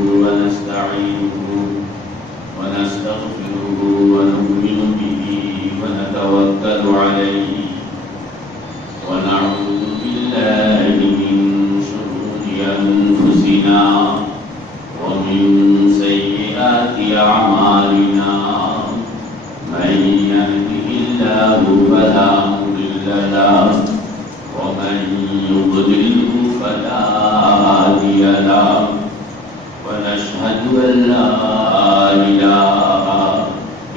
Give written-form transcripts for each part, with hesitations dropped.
ونستعينه ونستغفره ونؤمن به ونتوكل عليه ونعوذ بالله من شرور أنفسنا ومن سيئات أعمالنا من يهده الله فلا مضل له ومن يضلله فلا هادي له ونشهد أن لا إله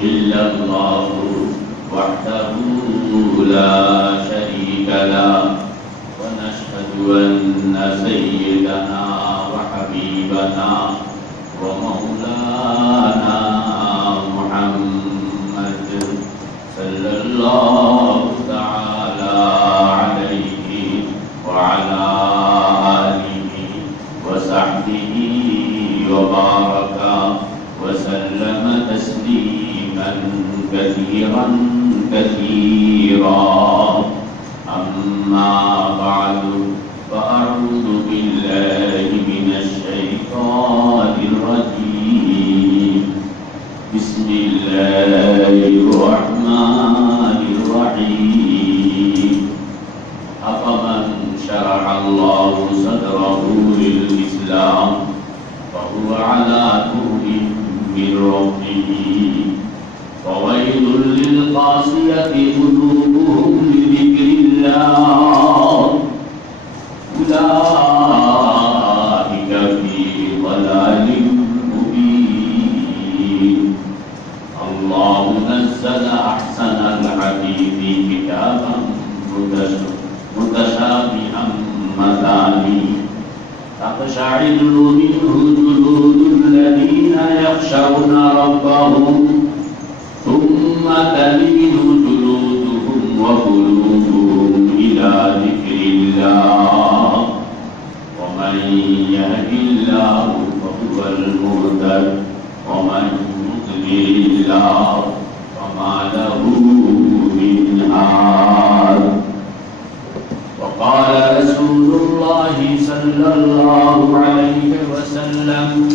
إلا الله وحده لا شريك له ونشهد أن سيدنا وحبيبنا ومولانا محمد صلى الله تعالى عليه وعلى آله وصحبه وبارك وسلم تسليما كثيرا كثيرا أما بعد فأعوذ بالله من الشيطان الرجيم بسم الله الرحمن الرحيم أفمن شرح الله صدره للإسلام فهو على نور من ربه فويل للقاسية قلوبهم لذكر الله أولئك في ضلال مبين الله نزل أحسن الحديث كتابا متشابها مثاني تقشعر منه جلود الذين يخشون ربهم ثم تلين جلودهم وقلوبهم إلى ذكر الله ومن يهد الله فهو المهتد ومن يضلل الله فما له من هاد وقال رسول الله صلى الله عليه وسلم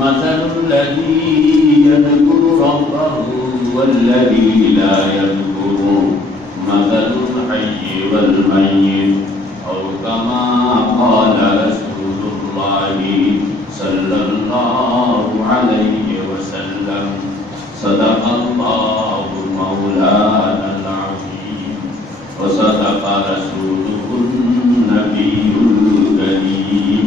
مثل الذي يذكر ربه والذي لا يذكره مثل الحي والميت أو كما قال رسول الله صلى الله عليه وسلم صدق الله مولانا العظيم وصدق رسوله النبي الكريم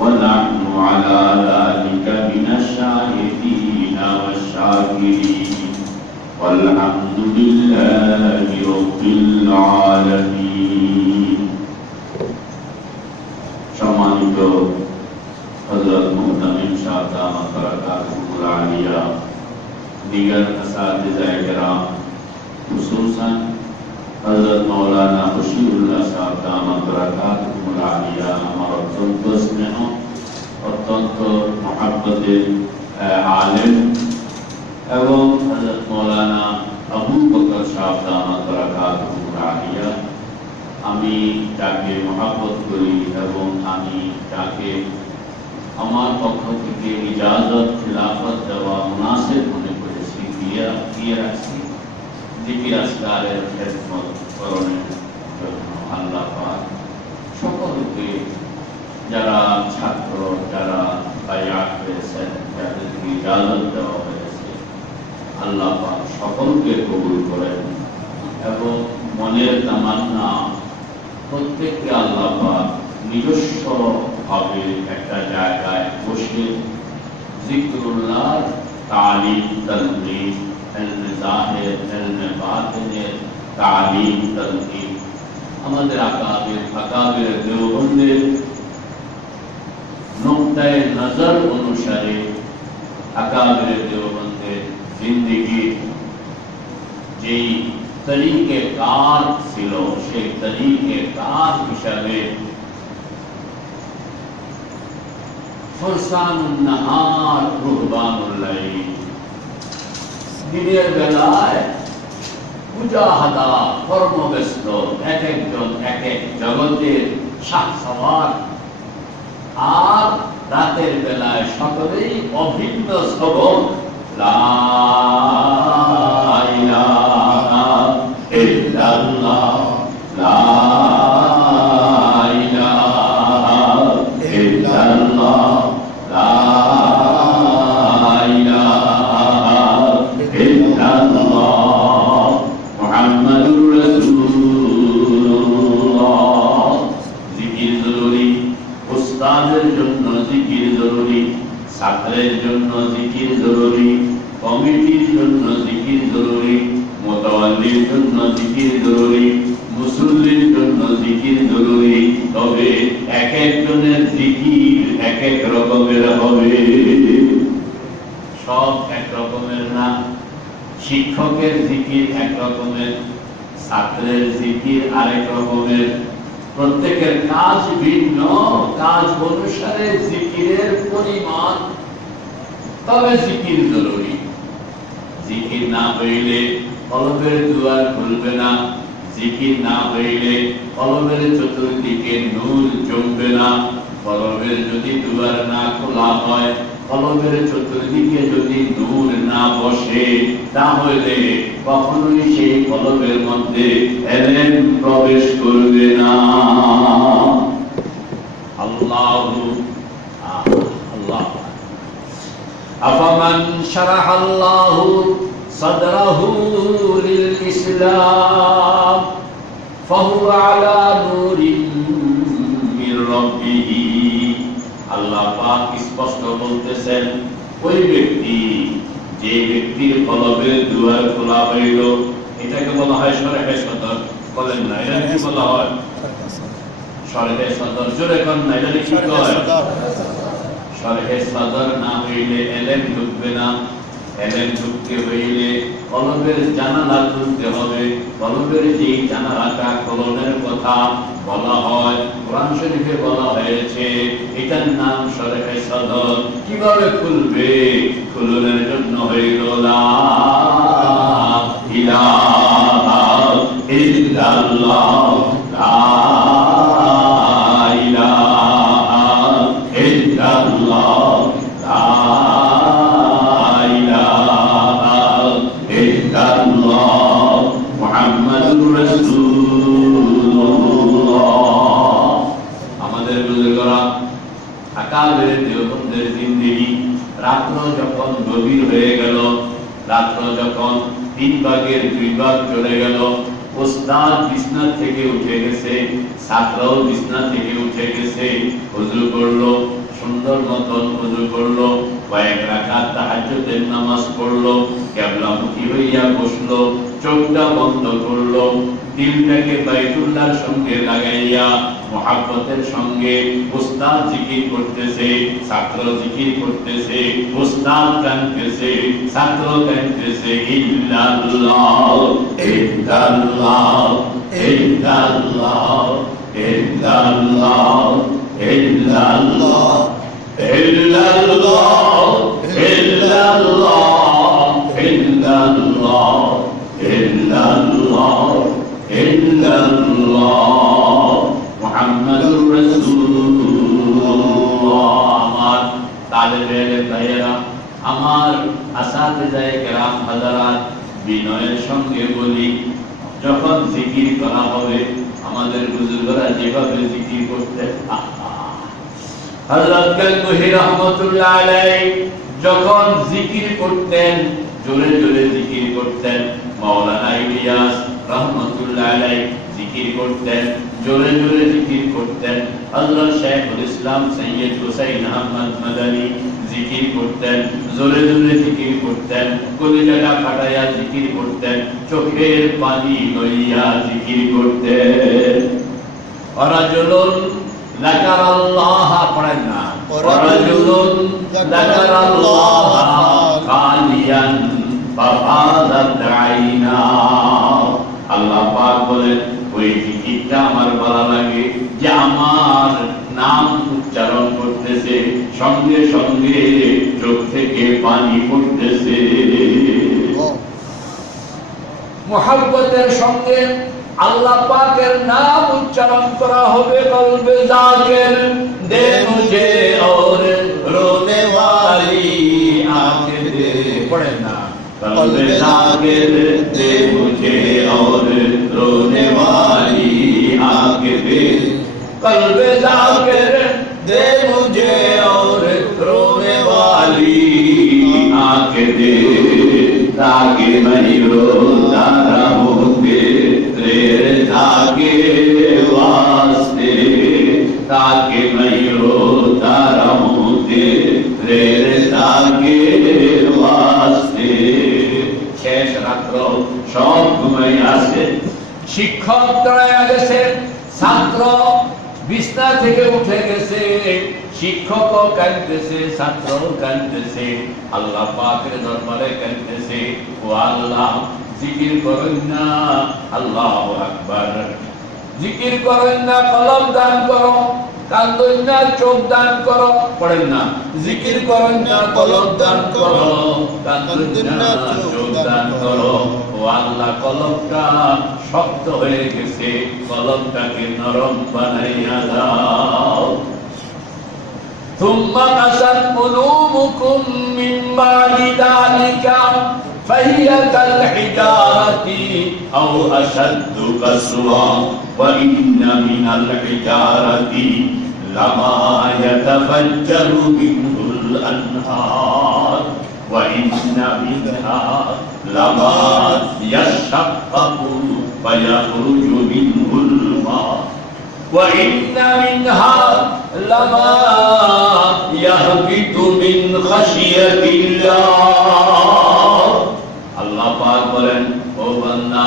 ونحن على ذلك من الشاهدين والشاكرين والحمد لله رب العالمين সম্মানিত হযরত মুহতামিম শাহ দামাত বারাকাতুহুল আলিয়া দিগার আসাতিজায়ে কেরাম খুসুসান হযরত মাওলানা বশিরুল্লাহ সাহেব দামাত বারাকাতুহুল আলিয়া আমার অত্যন্ত স্নেহ অত্যন্ত মহব্বতের আলেম এবং হযরত মাওলানা আবু বকর সাহেব দামাত বারাকাতুহুল আলিয়া আমি যাকে মহব্বত করি এবং আমি যাকে আমার পক্ষ থেকে ইজাজত খিলাফত দেওয়া মুনাসিব মনে করেছি দিয়ে রাখছি জিকির আসকারের খেদমত করণের জন্য আল্লাহ পাক সকলকে যারা ছাত্র যারা বায়াত হয়েছেন যাদেরকে ইজাজত দেওয়া হয়েছে আল্লাহ পাক সকলকে কবুল করেন এবং মনের তামান্না প্রত্যেককে আল্লাহ পাক নিজস্ব ভাবে একটা জায়গায় বসে জিকরুল্লাহ তালিম তালকিন ইলমে জাহির ইলমে বাতিনের তালিম তালকিন আমাদের আকাবির দেওবন্দের নুকতায়ে নজর অনুসারে আকাবির দেওবন্দের জিন্দেগি যেই তরিকে কার ছিল সেই তরিকে কার হিসাবে ফরসানুন নাহার রুহবানুল লাইল দিনের বেলায় মুজাহাদা কর্মব্যস্ত এক একজন এক এক জগতের শাহসওয়ার আর রাতের বেলায় সকলেই অভিন্ন শ্রবণ লা ইলাহা ইল্লাল্লাহ লা ইলাহা ইল্লাল্লাহ লা ইলাহা ইল্লাল্লাহ মুহাম্মাদুর রাসূলুল্লাহ। জিকির জরুরি, উস্তাদের জন্য জিকির জরুরি, ছাত্রের জন্য জিকির জরুরি, কমিটির জন্য জিকির জরুরি, মুতাওয়াল্লির জন্য জিকির জরুরি, মুসল্লির জন্য জিকির জরুরি। তবে এক একজনের জিকির এক এক রকমের হবে, সব এক রকমের না। শিক্ষকের জিকির এক রকমের, ছাত্রের জিকির আরেক রকমের। প্রত্যেকের কাজ ভিন্ন, কাজ অনুসারে জিকিরের পরিমাণ। তবে জিকির জরুরি। জিকির না হইলে কলবের দুয়ার খুলবে না, জিকির না হইলে কলবের চতুর্দিকে নূর জমবে না। কলবের যদি দুয়ার না খোলা হয়, কলবের চতুর্দিকে যদি নূর না বসে, তাহলে কখনোই সেই কলবের মধ্যে ইলম প্রবেশ করবে না। আল্লাহু আল্লাহ আফামান শারাহাল্লাহু সাদরাহু লিল ইসলাম ফাহুয়া আলা নূরিন মির রাব্বিহি। আল্লাহ পাক স্পষ্ট বলতেছেন, ওই ব্যক্তি, যে ব্যক্তির কলবের দুয়ার খোলা হইল, এটাকে বলা হয় শরহে সদর। বলেন না, এটা কি বলা হয়? শরহে সদর। জোরে কোন না, এটা কি কয়? শরহে সদর না হইলে ইলম ঢুকবে না। ইলম ঢুকতে হইলে কলবের জানালা খুলতে হবে। কলবের যে জানালাটা খোলনের কথা বলা হয়, কোরআন শরীফে বলা হয়েছে, এটার নাম শরহে সদর। কিভাবে খুলবে? খুলনের জন্য হইল লা ইলাহা ইল্লাল্লাহ লা ইলাহা ইল্লাল্লাহ লা ইলাহা ইল্লাল্লাহ মুহাম্মাদুর রাসূলুল্লাহ। আমাদের বুজুর্গরা আকালের দেওবন্দের জিন্দেগি, রাত্র যখন গভীর হয়ে গেল, রাত্র যখন 3 ভাগের 2 ভাগ চলে গেল, উস্তাদ বিছনা থেকে উঠে গেছে, ছাত্রও বিছনা থেকে উঠে গেছে, ওযু করলো, সুন্দর মতন ওযু করলো, কয়েক রাকাত তাহাজ্জুদের নামাজ পড়লো, কিবলামুখী হইয়া বসলো, চোখটা বন্ধ করলো, দিলটাকে বাইতুল্লাহর সঙ্গে লাগাইয়া মুহাব্বতের সঙ্গে উস্তাদ জিকির করতেছে, ছাত্র জিকির করতেছে, উস্তাদ কাঁদতেছে, ছাত্র কাঁদতেছে, ইল্লাল্লাহ ইল্লাল্লাহ ইল্লাল্লাহ ইল্লাল্লাহ ইল্লাল্লাহ ইল্লাল্লাহ ইল্লাল্লাহ ইল্লাল্লাহ ইল্লাল্লাহ ইল্লাল্লাহ মুহাম্মাদুর রাসূলুল্লাহ। আমার তালেবে ইলম ভাইয়েরা, আমার আসাতিজায়ে কেরাম হাজারাত, বিনয়ের সঙ্গে বলি, যখন জিকির করা হবে, আমাদের বুজুর্গরা যেভাবে জিকির করতেন, হযরত কালকুহি রাহমাতুল্লাহ আলাইহি যখন জিকির করতেন, জোরে জোরে জিকির করতেন। মাওলানা ইলিয়াস রাহমাতুল্লাহ আলাইহি জিকির করতেন, জোরে জোরে জিকির করতেন। হযরত শাইখুল ইসলাম সৈয়দ হুসাইন আহমদ মাদানী জিকির করতেন, জোরে জোরে জিকির করতেন, কলিজাটা ফাটাইয়া জিকির করতেন, চোখের পানি লইয়া জিকির করতেন। রাজুলুন যাকারাল্লাহ, পড়েন না, রাজুলুন যাকারাল্লাহ খালিয়ান ফাফাদাত আইনা। আল্লাহ পাক বলেন, ওই জিকিরটা আমার ভালো লাগে, যে আমার নাম উচ্চারণ করতেছে, সঙ্গে সঙ্গে চোখ থেকে পানি পড়তেছে। মুহাব্বতের সঙ্গে अल्लाह पाकेर नाम उच्चारण करा होगे कल्बे जाकिर दे मुझे और रोने वाली आंखें दे पढ़े ना कल्बे जाकिर दे मुझे और रोने वाली आंखें दे कल्बे जाकिर दे मुझे और रोने वाली आंखें दे ताकि मैं रोता रहूं तेरे धागे वास्ते ताकि मैं रोता रहूं तेरे धागे वास्ते शेष रात्र सब घुमाई आसे शिक्षक तड़ाया गेছে ছাত্র বিছনা থেকে উঠে গেছে শিক্ষকও কাঁদতেছে ছাত্রও কাঁদতেছে আল্লাহ পাকের দরবারে কাঁদতেছে ও আল্লাহ জিকির করেন না আল্লাহু আকবার জিকির করেন না কলব দান করো কাঁদেন না চোখ দান করো পড়েন না জিকির করেন না কলব দান করো কাঁদেন না চোখ দান করো ও আল্লাহ কলবটা শক্ত হয়ে গেছে কলবটাকে নরম বানাইয়া দাও ثم قست قلوبكم من بعد ذلك فهي كالحجارة أو أشد قسوة وإن من الحجارة لما يتفجر منه الأنهار وإن منها لما يشقق فيخرج منه الماء وإن منها لما يهبط من خشية الله الله পাক বলেন ও বান্দা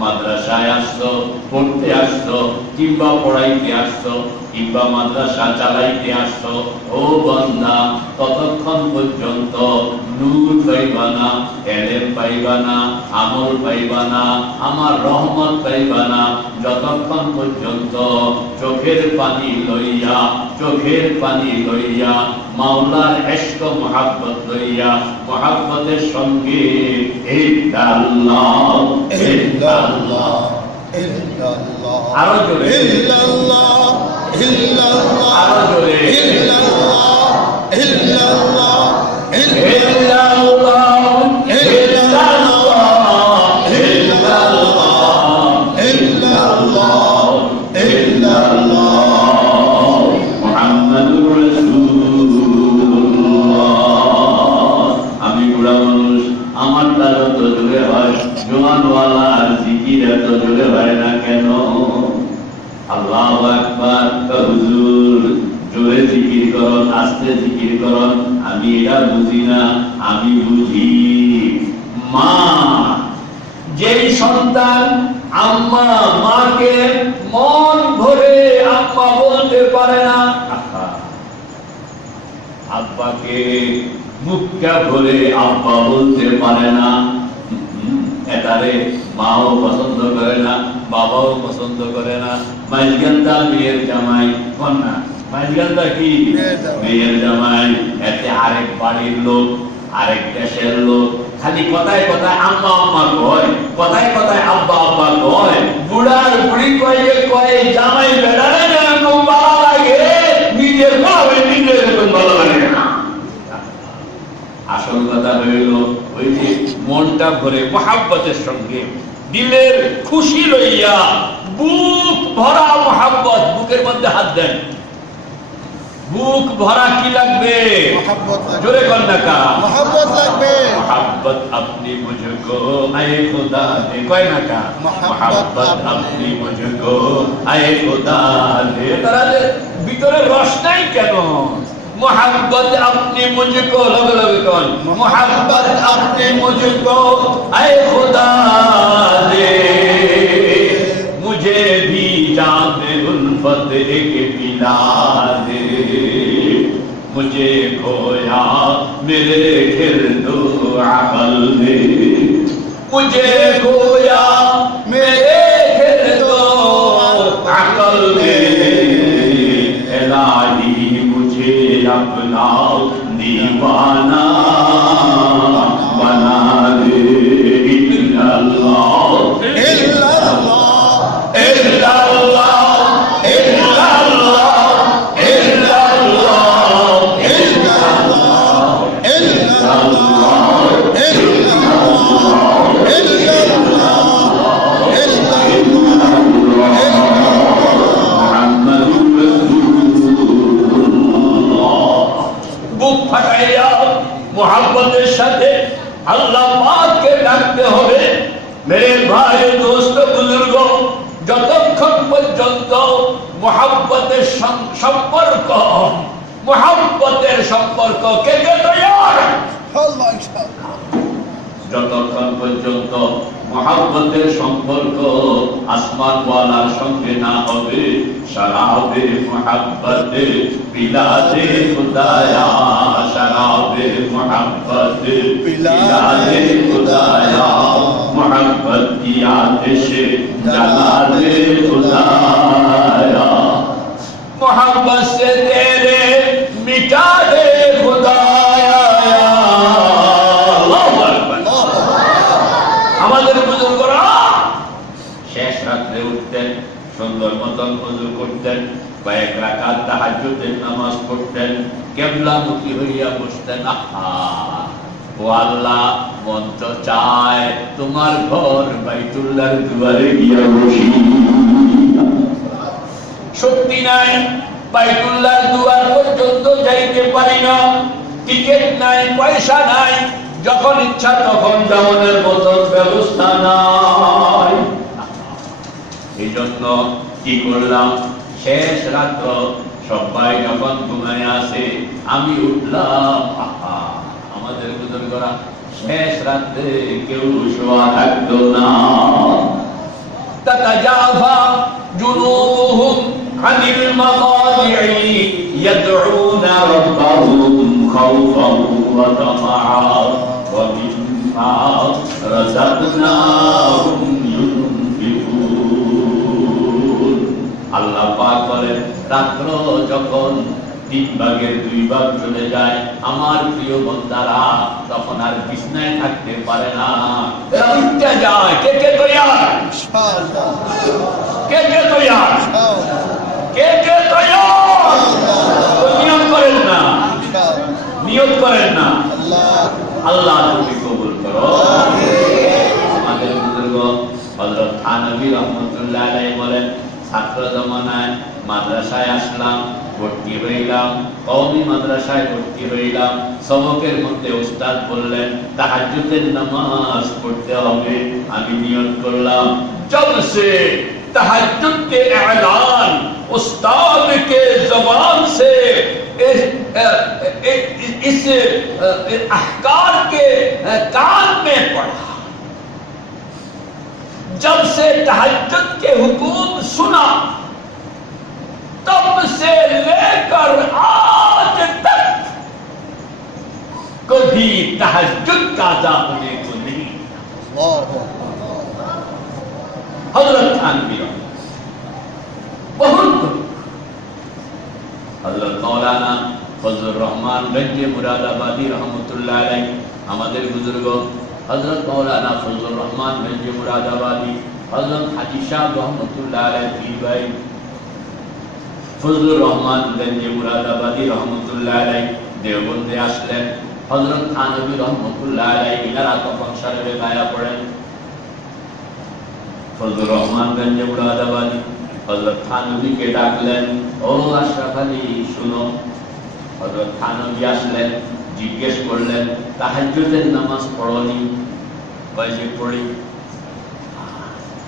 মাদ্রাসায় আসছো পড়তে আসছো কিংবা পড়াইতে আসছো কিংবা মাদ্রাসা চালাইতে আসছো ও বান্দা ততক্ষণ পর্যন্ত নূর পাইবা না এলেম পাইবা না আমল পাইবা না আমার রহমত পাইবা না যতক্ষণ পর্যন্ত চোখের পানি লইয়া মাওলার ইশক মুহাব্বত লইয়া মুহাব্বতের সঙ্গে ইল্লাল্লাহ ইল্লাল্লাহ ইল্লাল্লাহ আরো জোরে ইল্লাল্লাহ ইল্লাল্লাহ আরো জোরে ইল্লাল্লাহ ইল্লাল্লাহ ইল্লাল্লাহ আল্লাহু আকবার হুজুর জোরে জিকির করুন আস্তে জিকির করুন আমি এটা বুঝি না আমি বুঝি মা যেই সন্তান আম্মা মাকে মন ভরে আম্মা বলতে পারে না আব্বাকে মুখটা ভরে আব্বা বলতে পারে না এটারে মাও পছন্দ করে না বাবাও পছন্দ করে না মাইজগান্দা মেয়ের জামাই কন্যা মাইজগান্দা কি মেয়ের জামাই এতে আরেক বাড়ির লোক আরেক দেশের লোক খালি কথায় কথায় আম্মা আম্মা কয় কথায় কথায় আব্বা আব্বা কয় বুড়ার বুড়ি কয় জামাই বেড়ারে যেরকম ভালো লাগে নিজের ভালো লাগে না আসল কথা হইল ওই যে মনটা ভরে মহাব্বতের সঙ্গে দিলের খুশি লইয়া বুক ভরা মহাব্বত বুকের মধ্যে হাত দেন বুক ভরা কি লাগবে জোরে কন্যা কা मोहब्बत লাগবে मोहब्बत अपनी मुझको आए खुदा दे কয় না কা मोहब्बत अपनी मुझको आए खुदा दे তাহলে ভিতরে রস নাই কেন मोहब्बत अपनी मुझको लग लग कौन मोहब्बत अपनी मुझको आए खुदा दे मुझे भी जाने उल्फत एक पिला दे मुझे खोया मेरे गिरदो अकल दे मुझे खोया मेरे गिरदो अकल दे इलाही मुझे अपना दीवाना बना दे इल्लल्लाह इल्लल्लाह আল্লাহ পাককে ডাকতে হবে। মেরে ভাই, দোস্ত, বুজুর্গ, যতক্ষণ পর্যন্ত মুহাব্বতের সম্পর্ক, মুহাব্বতের সম্পর্ক কে কে তৈয়ার? যতক্ষণ পর্যন্ত মুহাব্বতের সম্পর্ক আসমানওয়ালার সঙ্গে না হবে, শরাবে মুহাব্বতে পিলাদে খুদায়া, শরাবে মুহাব্বতে পিলাদে খুদায়া, মুহাব্বত কি আতিশে জলালে खुदाया, मोहब्बत से तेरे मिटा दे खुदाया। আমাদের বুজুর্গরা শেষ রাত্রে উঠতেন, সুন্দর মতন ওযু করতেন, কয়েক রাকাত তাহাজ্জুদের নামাজ পড়তেন, কিবলামুখী হইয়া বসতেন। আহা, ও আল্লাহ, মন তো চায় তোমার ঘর বাইতুল্লাহর দুয়ারে গিয়া বসি। শক্তি নাই, বাইতুল্লাহর দুয়ার পর্যন্ত যাইতে পারি না, টিকিট নাই, পয়সা নাই, যখন ইচ্ছা তখন যাওয়ার মতন ব্যবস্থা নাই। এই জন্য কি করলাম, শেষ রাত্র সবাই যখন ঘুমায় আসে আমি উঠলাম। আহা, আমাদের বুজুর্গরা শেষ রাতে কেউ শোয়া থাকতো না। তাতাজাফা জুনুবুহুম আনিল মাদাজি'i ইয়াদউনা রাব্বাহুম খাওফান ওয়া তামাআন ওয়া মিম্মা রাযাকনাহুম ইউনফিকুন। আল্লাহ পাক বলেন, রাত্র যখন 3 ভাগের 2 ভাগ চলে যায়, আমার প্রিয় বান্দারা তখন আর বিছনায় থাকতে পারে না, এরা উঠে যায়। কে কে তৈয়ার? ইনশাআল্লাহ। কে কে তৈয়ার? ইনশাআল্লাহ। কে কে তৈয়ার? নিয়ত করেন না, নিয়ত করেন না। আল্লাহ তুমি কবুল করো। আমাদের বুজুর্গ হযরত থানভী রাহমাতুল্লাহ আলাইহি বলেন, ছাত্র জমানায় মাদ্রাসায় আসলাম, ভর্তি হইলাম, কওমি মাদ্রাসায় ভর্তি হইলাম। সবকের মধ্যে উস্তাদ বললেন তাহাজ্জুদের নামাজ পড়তে হবে। আমি নিয়ত করলাম, जब से तहज्जुद के ऐलान उस्ताद के ज़बान से इस अहकार के कान में पड़ा, जब से तहज्जुद के हुकूम सुना, तब से लेकर आज तक कभी तहज्जुद काज़ा होने को नहीं। हजरत थानवी बहुत हजरत मौलाना फजलुर रहमान गंज मुरादाबादी रहमतुल्लाह अलैह, हमारे बुजुर्ग हजरत मौलाना फजलुर रहमान गंज मुरादाबादी, हजरत हाजी साहब रहमतुल्लाह अलैह पीर भाई फजलुर रहमान गंज मुरादाबादी रहमतुल्लाह अलैह देवबंदे আসলেন। हजरत थानवी रहमतुल्लाह अलैह इनारा তখন শরীরে গায়া পড়েন। फजलुर रहमान गंज मुरादाबादी हजरत थानवी के डाकलेन, ओ अशरफ अली सुनो। हजरत थानवी আসলেন, জিজ্ঞেস করলেন তাহাজ্জুদের নামাজ পড়োনি? কয় যে পড়ি।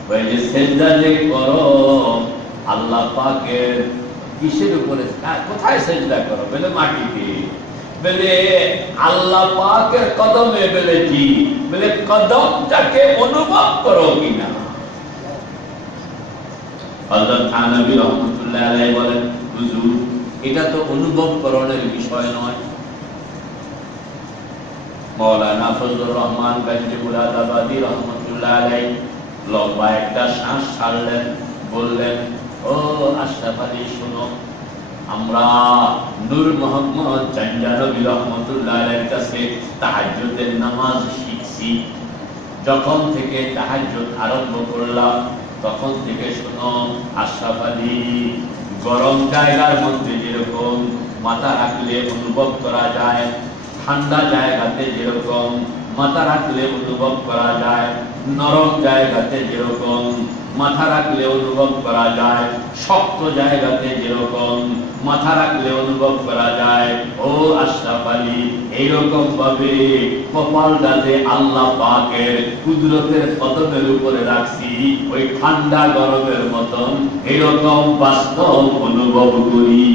কয় যে সিজদা যে করো আল্লাহ পাকের কিসের উপরে, কোথায় সিজদা করো? বলে মাটিতে। বলে আল্লাহ পাকের কদমে। বলে কি? বলে কদমটাকে অনুভব করো কিনা? হযরত থানভী রাহমাতুল্লাহ আলাইহি বলেন, হুজুর এটা তো অনুভব করার বিষয় নয়। মাওলানা ফজলুর রহমান গঞ্জ মুরাদাবাদী রহমাতুল্লাহ আলাইহি লম্বা একটা শ্বাস ছাড়লেন, বললেন, ও আশরাফ আলী শুনো, আমরা নূর মোহাম্মদ জাঞ্জানবী রহমাতুল্লাহ আলাইহির কাছে তাহাজ্জুদের নামাজ শিখছি। যখন থেকে তাহাজ্জুদ আরম্ভ করলাম তখন থেকে শোনো আশরাফ আলী, গরম জায়গার মধ্যে যেরকম মাথা রাখলে অনুভব করা যায়, ঠান্ডা জায়গাতে যেরকম মাথা রাখলে অনুভব করা যায় নরম জায়গাতে যেরকম, মাথা রাখলে অনুভব করা যায় শক্ত জায়গাতে যেরকম, মাথা রাখলে অনুভব করা যায়। ও আশরাফ আলী, এইরকম ভাবে কপালটাতে আল্লাহ পাকের কুদরতের কদমের উপরে রাখছি, ওই ঠান্ডা গরমের মতন এরকম বাস্তব অনুভব করি।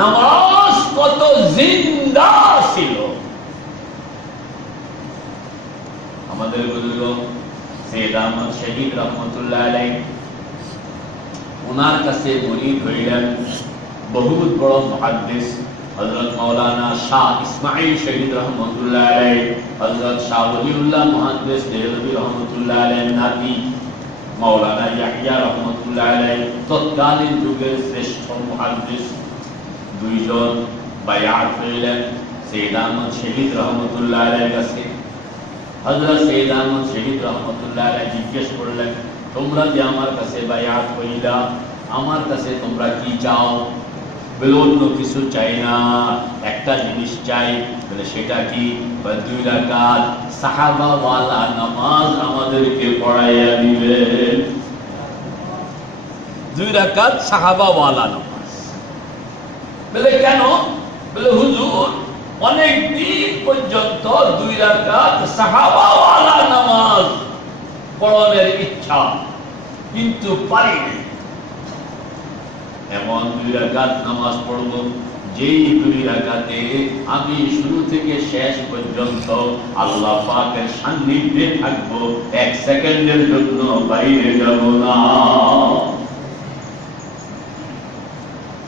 নামাজ কত জিন্দা ছিল। আমাদের বুজুর্গ সৈয়দ আহমদ শহীদ রহমতুল্লাহ আলাইহি, ওনার কাছে মুরিদ হইলেন বহুত বড় মুহাদ্দিস হযরত মাওলানা শাহ ইসমাঈল শহীদ রহমতুল্লাহ আলাইহি, হযরত শাহ ওলিউল্লাহ মুহাদ্দিস দেহলভী রহমতুল্লাহ আলাইহির নাতি মাওলানা ইয়াহইয়া রহমতুল্লাহ আলাইহি, তৎকালীন যুগের শ্রেষ্ঠ মুহাদ্দিস। দুইজন বায়াত হইলেন সৈয়দ আহমদ শহীদ রহমতুল্লাহ আলাইহির কাছে। হযরত সৈয়দ আহমদ শহীদ রহমতুল্লাহ আলাইহি জিজ্ঞেস করলেন, তোমরা যে আমার কাছে বায়াত হইলা, আমার কাছে তোমরা কি চাও? বলে অন্য কিছু চাই না, একটা জিনিস চাই। বলে সেটা কি? বলে 2 রাকাত সাহাবা ওয়ালা নামাজ আমাদেরকে পড়াইয়া দিবেন। 2 রাকাত সাহাবা ওয়ালা নামাজ। বলে কেন? বলে হুজুর অনেক দিন পর্যন্ত 2 রাকাত সাহাবা ওয়ালা নামাজ পড়ানোর ইচ্ছা, কিন্তু পারিনি। এমন 2 রাকাত নামাজ পড়ব যেই 2 রাকাতে আমি শুরু থেকে শেষ পর্যন্ত আল্লাহ পাকের সান্নিধ্যে থাকবো, 1 সেকেন্ডের জন্য বাইরে যাব না।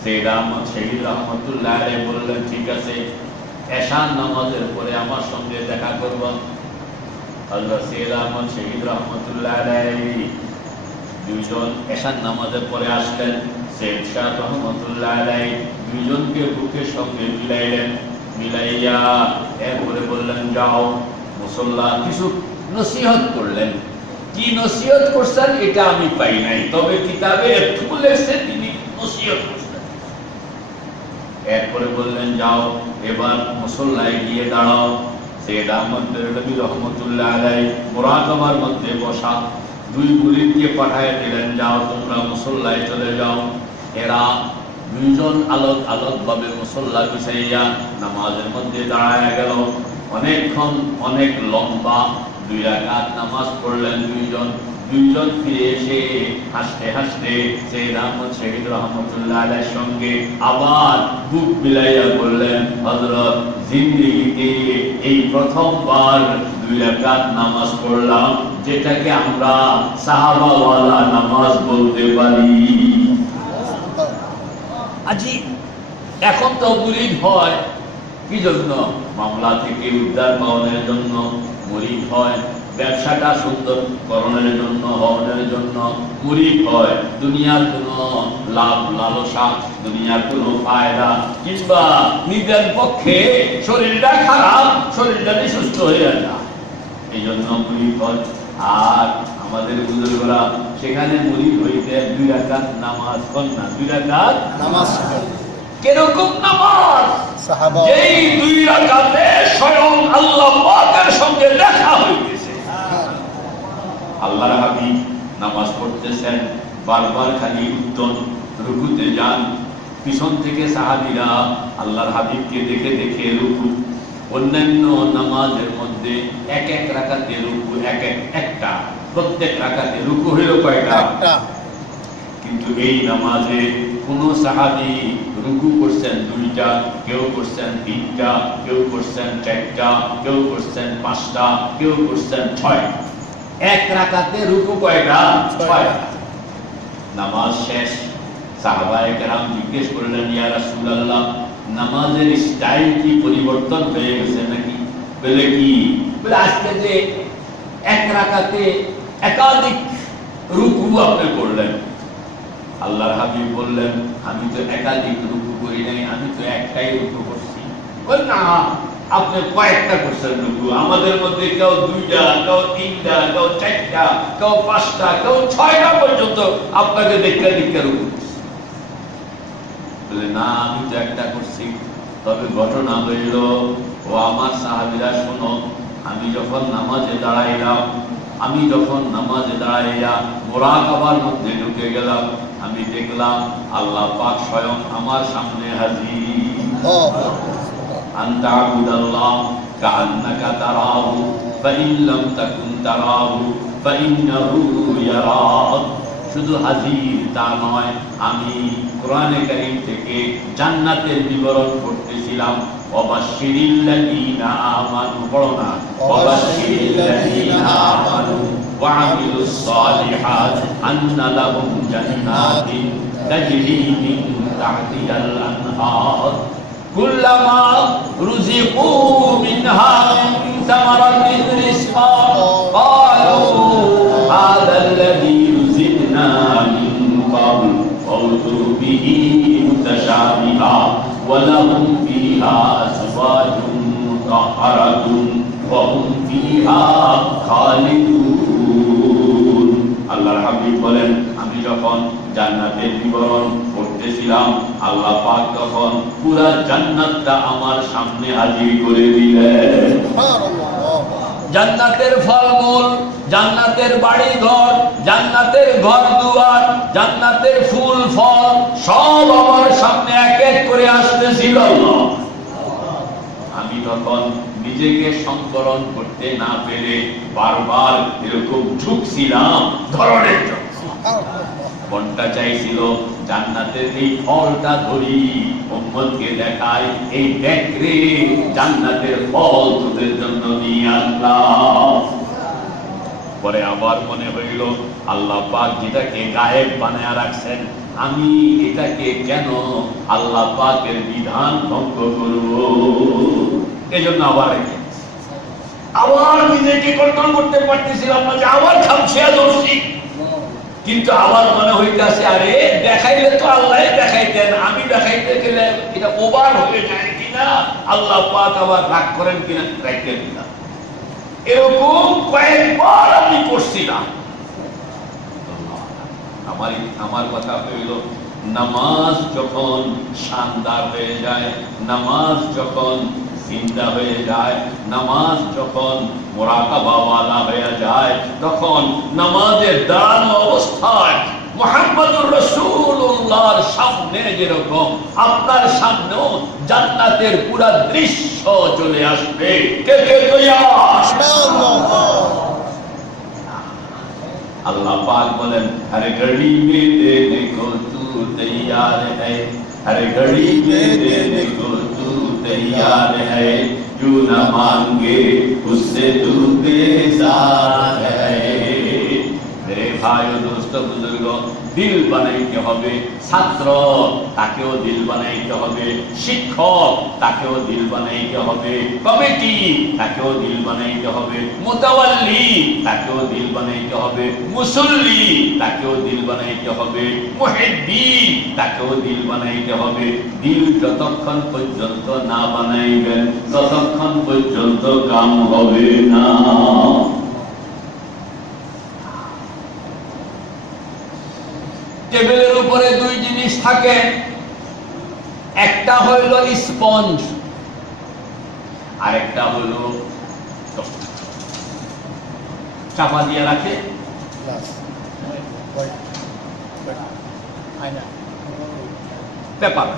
সৈয়দ আহমদ শহীদ রহমতুল্লাহ আলাইহি বললেন, ঠিক আছে, এশার নামাজের পরে আমার সঙ্গে দেখা করব। হযরত সৈয়দ আহমদ শহীদ রহমতুল্লাহ আলাইহি দুইজন এশার নামাজের পরে আসলেন। সৈয়দ শাহ রহমতুল্লাহ আলাইহি দুইজনকে বুকের সঙ্গে মিলাইলেন, মিলাইয়া এরপরে বললেন, যাও মুসল্লা। কিছু নসিহত করলেন। কি নসিহত করছেন এটা আমি পাই নাই, তবে কিতাবে একটু লেখছে তিনি নসিহত করছেন। এরপরে বললেন, যাও এবার মুসল্লায় গিয়ে দাঁড়াও। সৈয়দ আহমদ দেহলভী রহমতুল্লাহ আলাইহি মুরাকাবার মধ্যে বসা। 2 মুরিদকে পাঠায় দিলেন, যাও তোমরা মুসল্লায় চলে যাও। এরা 2 জন আলোক আলোক ভাবে মুসল্লা বিছাইয়া নামাজের মধ্যে দাঁড়ায় গেল। অনেকক্ষণ, অনেক লম্বা 2 রাকাত নামাজ পড়লেন 2 জন। 2 জন ফিরে এসে হাসতে হাসতে সৈয়দ আহমদ শহীদ রহমতুল্লাহ আলাইহির সঙ্গে আবার বুক মিলাইয়া বললেন, হযরত জিন্দেগিতে এই প্রথমবার 2 রাকাত নামাজ পড়লাম, যেটাকে আমরা সাহাবা ওয়ালা নামাজ বলতে পারি। আজি এখন তো মুরিদ হয় কি জন্য? মামলা থেকে উদ্ধার পাওয়ার জন্য মুরিদ হয়, ব্যবসাটা সুন্দর করণের জন্য, হওয়ার জন্য মুরিদ হয়। দুনিয়ার কোনো লাভ লালসা, দুনিয়ার কোনো ফায়দা, কিংবা নিজের পক্ষে শরীরটা খারাপ, শরীরটা সুস্থ হয়ে যায়, এই জন্য মুরিদ হয়। আর আমাদের বুজুর্গরা সেখানে মুরিদ হইতে 2 রাকাত নামাজ পড় না, 2 রাকাত নামাজ। কিরকম নামাজ? যেই 2 রাকাতে স্বয়ং আল্লাহ পাকের সঙ্গে দেখা হইতেছে। আল্লাহর হাবিব নামাজ পড়তেছেন, বারবার খালি উত্তম রুকুতে যান। পিছন থেকে সাহাবীরা আল্লাহর হাবিবকে দেখে দেখে রুকু। অন্যান্য নামাজের মধ্যে 1 রাকাতে রুকু একটা, প্রত্যেক রাকাতে রুকু হইল কয়টা? কিন্তু এই নামাজে কোন সাহাবী রুকু করছেন 2টা, কেউ করছেন 3টা, কেউ করছেন 4টা, কেউ করছেন 5টা, কেউ করছেন 6টা। 1 রাকাতে রুকু কয়টা? 6টা। নামাজ শেষ। সাহাবায়ে কেরাম জিজ্ঞেস করলেন, ইয়া রাসূলুল্লাহ, নামাজের স্টাইল কি পরিবর্তন হয়ে গেছে নাকি? বলে কি? বলে আজকে যে 1 রাকাতে একাধিক রুকু আপনি করলেন। আল্লাহর হাবিব বললেন, আমি তো একাধিক রুকু করি নাই, আমি তো একটাই রুকু করছি। বল না, আপনি কয়েকটা করছেন রুকু। আমাদের মধ্যে কেউ 2টা, কেউ 3টা, কেউ 4টা, কেউ 5টা, কেউ 6টা পর্যন্ত আপনাকে দেখতে দেখতে রুকু করছি। বলে না, আমি তো একটা করছি। তবে ঘটনা হইল, ও আমার সাহাবীরা শোনো, আমি যখন নামাজে দাঁড়াইলাম, আমি যখন নামাজে দাঁড়াইয়া মুরাকাবার মধ্যে ঢুকে গেলাম, আমি দেখলাম আল্লাহ পাক স্বয়ং আমার সামনে হাজির। আনতা আবুদাল্লাহ কাআন্নাকা তারাহু ফাইন লাম তাকুন তারাহু ফাইন্নাহু ইয়ারাক। শুধু হাজির তা নয়, আমি কোরআনে কারীম থেকে জান্নাতের বিবরণ পড়তেছিলাম। ওয়াবাশশিরিল্লাযীনা আমানু, পড়ো না, ওয়াবাশশিরিল্লাযীনা আমানু ওয়া আমিলুস সালিহাত আন্না লাহুম জান্নাতিন তাজরি মিন তাহতিহাল আনহার কুল্লামা রুজিকু মিনহা মিন সামারাতির রিজকা ক্বালু হাযাল্লাযী রুজিকনা মিন ক্বাবল ফাউতু বিহি মুতাশাবিহা ওয়া লাহুম ফিহা আজওয়াজুন মুতাহহারাতুন ওয়া হুম ফিহা খালিদুন। আল্লাহর হাবিব বলেন, আমি যখন জান্নাতের বিবরণ পড়তেছিলাম, আল্লাহ পাক তখন পুরা জান্নাতটা আমার সামনে হাজির করে দিলেন। জান্নাতের ফলমূল, জান্নাতের বাড়ি ঘর, জান্নাতের ঘর দুয়ার, জান্নাতের ফুল ফল সব আমার সামনে এক এক করে আসতেছিল। আমি তখন নিজেকে সংবরণ করতে না পেরে বারবার এরকম ঝুঁকছিলাম ধরনের জন্য। মনটা চাইছিল জান্নাতের এই ফলটা ধরি, উম্মতকে দেখাই, এই দেখ রে জান্নাতের ফল তোদের জন্য নিয়ে আসলাম। পরে আবার মনে হইল, আল্লাহ পাক যেটাকে গায়েব বানায়া রাখছেন, আমি এটাকে কেন আল্লাহ পাকের বিধান ভঙ্গ করব? এজন্য আবার রেখে আবার নিজেকে কন্ট্রোল করতে পারতেছিলাম না যে আবার খামছিয়া দোষী। কিন্তু আবার মনে হইতেছে, আরে দেখাইলে তো আল্লাহ দেখাইতেন, আমি দেখাইতে গেলে এটা ওভার হয়ে যায় কিনা, আল্লাহ পাক আবার রাগ করেন কিনা, রাখেন কিনা। এরকম কয়েকবার আমি করছিলাম। আমার কথা হইল, নামাজ যখন শানদার হয়ে যায়, নামাজ যখন জিন্দা হয়ে যায়, নামাজ যখন মুরাকাবাওয়ালা হয়ে যায়, তখন নামাজের দাঁড়ানো অবস্থায় মুহাম্মদুর রাসূলুল্লাহর সামনে যেরকম আপনার সামনেও জান্নাতের পুরা দৃশ্য চলে আসবে। কে কে তৈয়ার? अल्लाह पाक बोलें, हर घड़ी में देने को तू तैयार है, हर घड़ी में देने को तू तैयार है, जो न मांगे उससे तू बेजार है। मेरे भाइयों दोस्तों बुजुर्गों, दिल बनाइते होबे, ছাত্র তাকেও দিল বানাইতে হবে, শিক্ষক তাকেও দিল বানাইতে হবে, কমিটি তাকেও দিল বানাইতে হবে, মুতাওয়াল্লি তাকেও দিল বানাইতে হবে, মুসল্লি তাকেও দিল বানাইতে হবে, মুহিব্বিন তাকেও দিল বানাইতে হবে। দিল যতক্ষণ পর্যন্ত না বানাইবেন ততক্ষণ পর্যন্ত কাম হবে না। টেবিলের উপরে দুই জিনিস থাকে, একটা হইল স্পঞ্জ, আরেকটা হইল চাপা দিয়ে রাখে পেপার।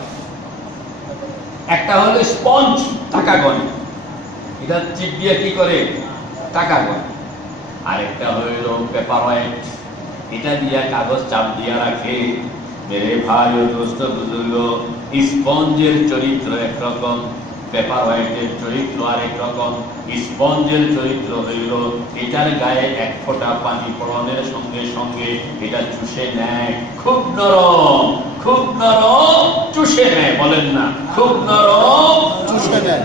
একটা হলো স্পঞ্জ, টাকা গনে, এটা চিপ দিয়ে কি করে টাকা গনে। আরেকটা হইল পেপার ওয়েট, এটা দিয়া কাগজ চাপ দিয়া রাখে। মেরে ভাই ও দোস্ত বুজুর্গ, স্পঞ্জের চরিত্র একরকম, পেপার ওয়েটের চরিত্র আরেক রকম। স্পঞ্জের চরিত্র হইল এটার গায়ে এক ফোঁটা পানি পড়নের সঙ্গে সঙ্গে এটা চুষে নেয়, খুব নরম, খুব নরম চুষে নেয়, বলেন না, খুব নরম চুষে নেয়।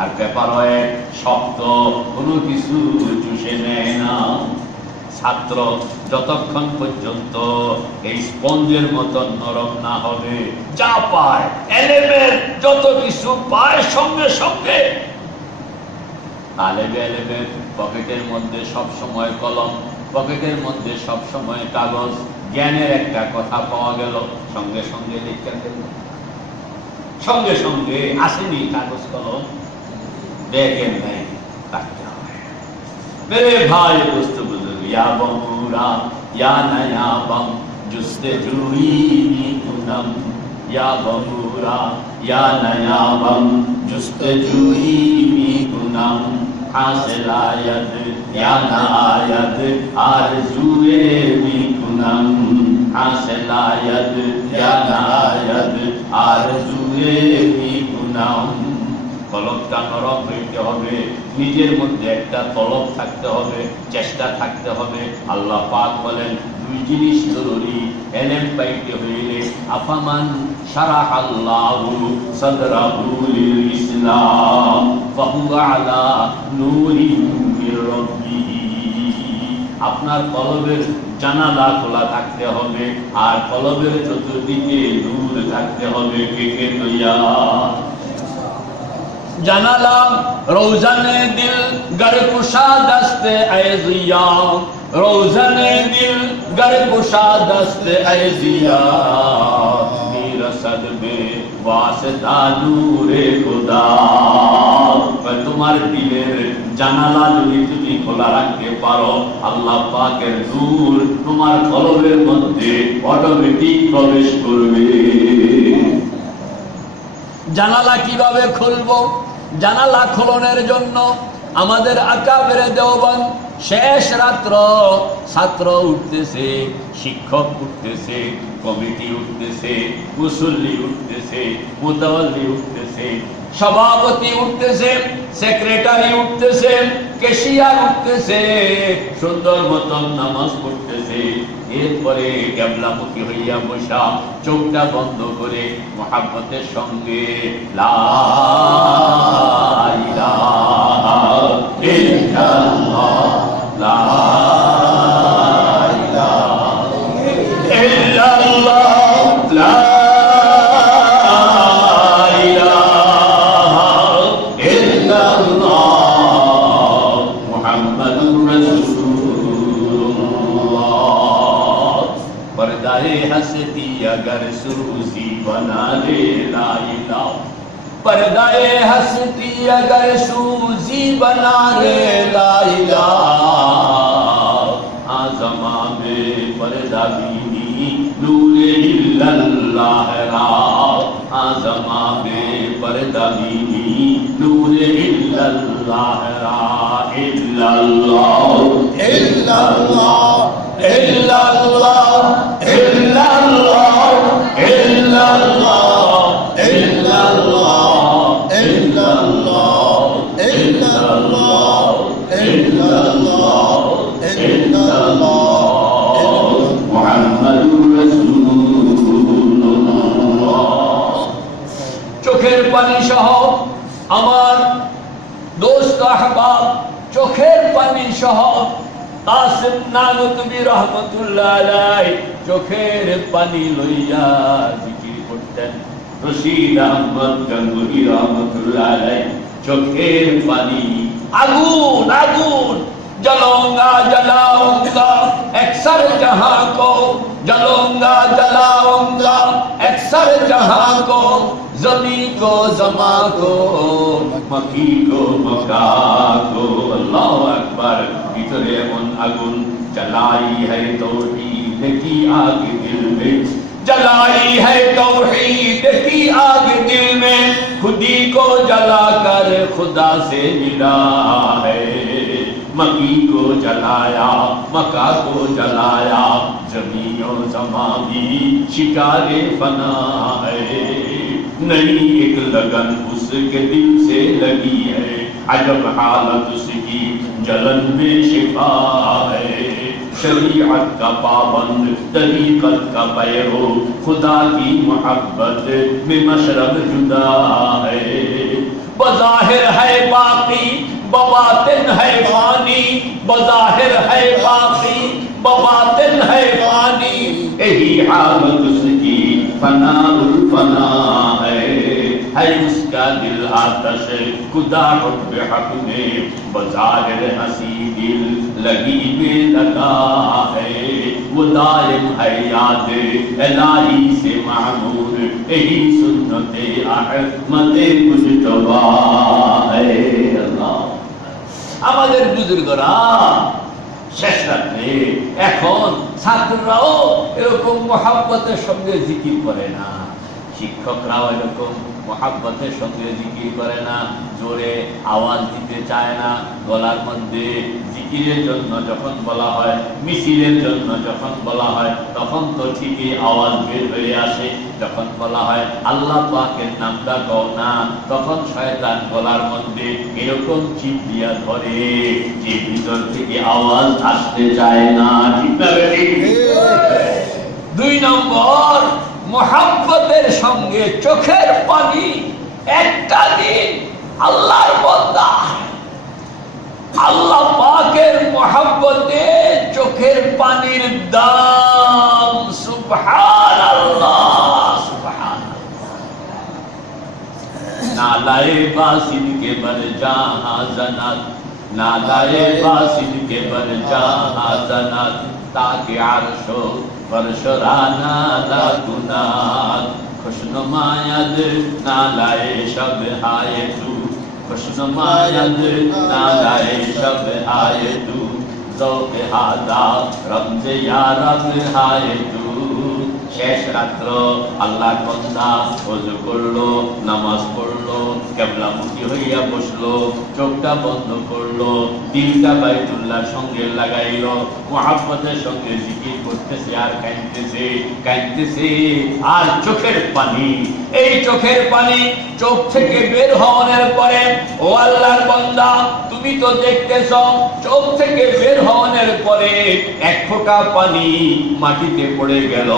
আর পেপার ওয়েট শক্ত, কোনো কিছু চুষে নেয় না। ছাত্র যতক্ষণ পর্যন্ত এই স্পঞ্জের মতন নরম না হবে, যা পায় এলেমেন্ট যত কিছু পায় সঙ্গে সঙ্গে তালেবে এলেমেন্ট পকেটের মধ্যে সব সময় কলম, পকেটের মধ্যে সব সময় কাগজ, জ্ঞানের একটা কথা পাওয়া গেল সঙ্গে সঙ্গে লিখে ফেলল। সঙ্গে সঙ্গে আসেনি কাগজ কলম, দেখেন নাই রাখতে হবে। মেরে ভাই বস্তু বুঝুন, ইয়া বমুরা ইয়া নয়া বম জুস্তে জুই কুনম, ইয়া বমুরা ইয়া নয়া বম জুস্তে জুই কুনম, হাসলায়ত ইয়া নায়াত আরজুয়ে কুনম, হাসলায়ত ইয়া নায়াত আরজুয়ে কুনম। তলবটা নরম হইতে হবে, নিজের মধ্যে একটা তলব থাকতে হবে, চেষ্টা থাকতে হবে। আল্লাহ পাক বলেন দুই জিনিস জরুরি এলেম পাইতে হইলে। আফামান শারাহাল্লাহু সাদরাহু লিল ইসলাম ফাহুয়া আলা নূরিন মির রাব্বিহি। আপনার কলবের জানালা খোলা থাকতে হবে, আর কলবের চতুর্দিকে নূর থাকতে হবে। কে কে তৈয়া জানালা রোজানে দিল गर कुशा दस्ते ऐज़िया, रोज़ने दिल गर कुशा दस्ते ऐज़िया, रसद में वास्ता नूरे खुदा। তোমার দিলের জানালা যদি তুমি খোলা রাখতে পারো, আল্লাহ পাকের নূর তোমার কলবের মধ্যে অটোমেটিক প্রবেশ করবে। জানালা কিভাবে খুলবো? জানালা খোলনের জন্য আমাদের আকাবেরে দেওবন্দ শেষ রাত্র ছাত্র উঠতেছে, শিক্ষক উঠতেছে, কমিটি উঠতেছে, মুসল্লি উঠতেছে, মুতাওয়াল্লি উঠতেছে, সভাপতি উঠতেছে, সেক্রেটারি উঠতেছে, ক্যাশিয়ার উঠতেছে, সুন্দর মতন নামাজ পড়তেছে। এরপরে ক্যাবলামুখী হইয়া বসা, চোখটা বন্ধ করে মুহাব্বতের সঙ্গে লা ইলাহা ইল্লাল্লাহ, লা ইলাহা ইল্লাল্লাহ, লা ইলাহা ইল্লাল্লাহ, মুহাম্মাদুর রাসূলুল্লাহ। पर्दाए हस्ती अगर सूजी बना ले ला इलाहा, पर्दाए हस्ती अगर सूजी बना ले ला इलाहा, आज़मा में पर्दा बीनी नूरे इल्लल्लाह रा, आज़मा में पर्दा बीनी नूरे इल्लल्लाह रा, इल्लल्लाह इल्लल्लाह इल्लल्लाह इल्लल्लाह इल्लल्लाह इल्लल्लाह इल्लल्लाह इल्लल्लाह इल्लल्लाह इल्लल्लाह मुहम्मदुर রাসূলুল্লাহ। চোখের পানি সহ আমার দোস্ত আহবাব, চোখের পানি সহ কাসিম নানতুবি রহমতুল্লাহ আলাইহি চোখের পানি লইয়া জিকির করতেন। রশিদ আহমদ গঙ্গুহি রহমতুল্লাহ আলাইহি চোখের পানি আগুন আগুন, जलूंगा जलाऊंगा अक्सर जहां को, जलूंगा जलाऊंगा अक्सर जहां को, जमी को जमा को, मकी को मका को। अल्लाह अकबर। भीतरे एमन आगुन जलाई है तौहीद की आग दिल में, जलाई है तौहीद की आग दिल में, खुदी को जलाकर खुदा से मिला है। मकी को जलाया, मका को जलाया, जमीओ जमा भी शिकारे फना है। नई एक लगन उसके दिल से लगी है, अजब हालत उसकी जलन में शिफा है। शरीयत का पाबंद, तरीक़त का पैरो, खुदा की मोहब्बत में मशरब जुदा है। बज़ाहिर है बाकी बबातिन है फानी, बज़ाहिर है बाकी बबातिन है फानी, यही हालत उसकी फनाउल फना है उसका दिल आतश खुदा हुब्ब हक में, बज़ाहिर हसी दिल लगी बेलगा है वो दायम है याद इलाही से मामूर यही सुन्नते अहमदे मुस्तफा है अल्लाह আমাদের বুজুর্গরা শেষ রাতে এখন ছাত্ররাও এরকম মহব্বতের সঙ্গে জিকির করে না শিক্ষকরাও এরকম মহব্বতের সঙ্গে জিকির করে না জোরে আওয়াজ দিতে চায় না গলার মধ্যে জিকিরের জন্য যখন বলা হয় মিছিলের জন্য যখন বলা হয় তখন তো ঠিকই আওয়াজ বের হয়ে আসে যখন বলা হয় আল্লাহ পাকের নামটা কও না তখন শয়তান গলার মধ্যে এরকম চিপ দিয়া ধরে যে ভিতর থেকে আওয়াজ আসতে চায় না ঠিক না দুই নম্বর মোহাব্বতের সঙ্গে চোখের পানি একটা দিন আল্লাহর বান্দা আল্লাহ পাকের মোহাব্বতে চোখের পানির দাম সুবহানাল্লাহ সুবহানাল্লাহ নালায়ে বাসিন কে বর জাহাं জনাত নালায়ে বাসিন কে বর জাহাं জনাত ताकि आरशो फरशराना ला गुनात खुशनुमायद नालाए शब आए तू खुशनुमायद नालाए शब आए तू ज़ौक़ हादा रमज़े या रब आए तू শেষ রাত্র আল্লাহর বান্দা ওযু করলো নামাজ পড়লো কিবলামুখী হইয়া বসলো চোখটা বন্ধ করলো দিলটা বাইতুল্লাহর সঙ্গে লাগাইলো মুহাব্বতের সঙ্গে জিকির করতেছে আর কাঁদতেছে আর চোখের পানি এই চোখের পানি চোখ থেকে বের হওয়ার পরে ও আল্লাহর বান্দা তুমি তো দেখতেছো চোখ থেকে বের হওয়ার পরে এক ফোঁটা পানি মাটিতে পড়ে গেল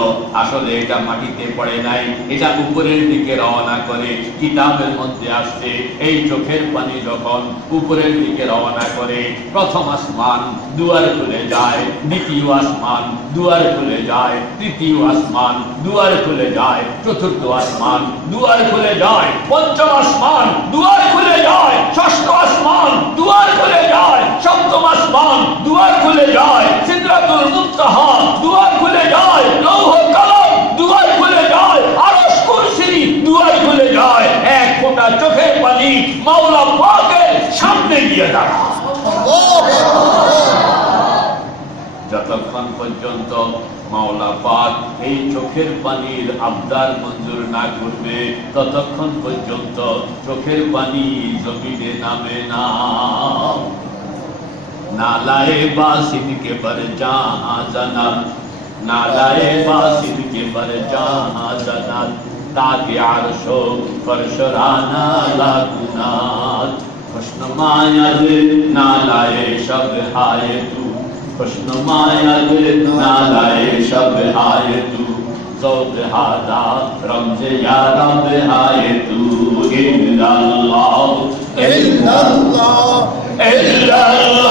আসলে এটা মাটিতে পড়ে নাই এটা উপরের দিকে রওনা করে কিতাবের মধ্যে আসছে এই চোখের পানি যখন উপরের দিকে রওনা করে প্রথম আসমান দুয়ার খুলে যায় দ্বিতীয় আসমান দুয়ার খুলে যায় তৃতীয় আসমান দুয়ার খুলে যায় চতুর্থ আসমান দুয়ার খুলে যায় পঞ্চম আসমান দুয়ার খুলে যায় ষষ্ঠ আসমান দুয়ার খুলে যায় সপ্তম আসমান দুয়ার খুলে যায় সিদরাতুল মুনতাহা দুয়ার খুলে যায় লৌহ কলম দুয়ার খুলে যায় আরশ কুরসি দুয়ার খুলে যায় এক ফোঁটা চোখের পানি মাওলা পাকের সামনে গিয়ে দাঁড়ায় যতক্ষণ পর্যন্ত মাওলা পাক এই চোখের পানির আবদার মঞ্জুর না করবে ততক্ষণ পর্যন্ত চোখের পানি জমিনে নামে না नालाए बासिन के बर जहां जन्नत नालाए बासिन के बर जहां जन्नत ताकि आरशो फरशराना ला गुनात खुशनुमायद नालाए शब आए तू खुशनुमायद नालाए शब आए तू ज़ौक़ हादा रमज़े या रब आए तू इल्लल्लाह इल्लल्लाह इल्लल्लाह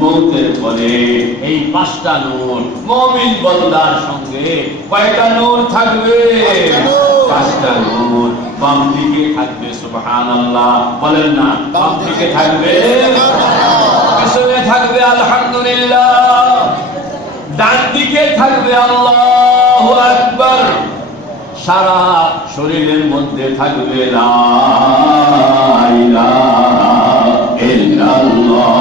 মৌতের পরে এই পাঁচটা নূর মুমিন বান্দার সঙ্গে কয়টা নূর থাকবে? পাঁচটা নূর। বাম দিকে থাকবে সুবহানাল্লাহ, বলেন না, বাম দিকে থাকবে, পিছনে থাকবে আলহামদুলিল্লাহ, ডান দিকে থাকবে আল্লাহু আকবার, সারা শরীরের মধ্যে থাকবে লা ইলাহা ইল্লাল্লাহ,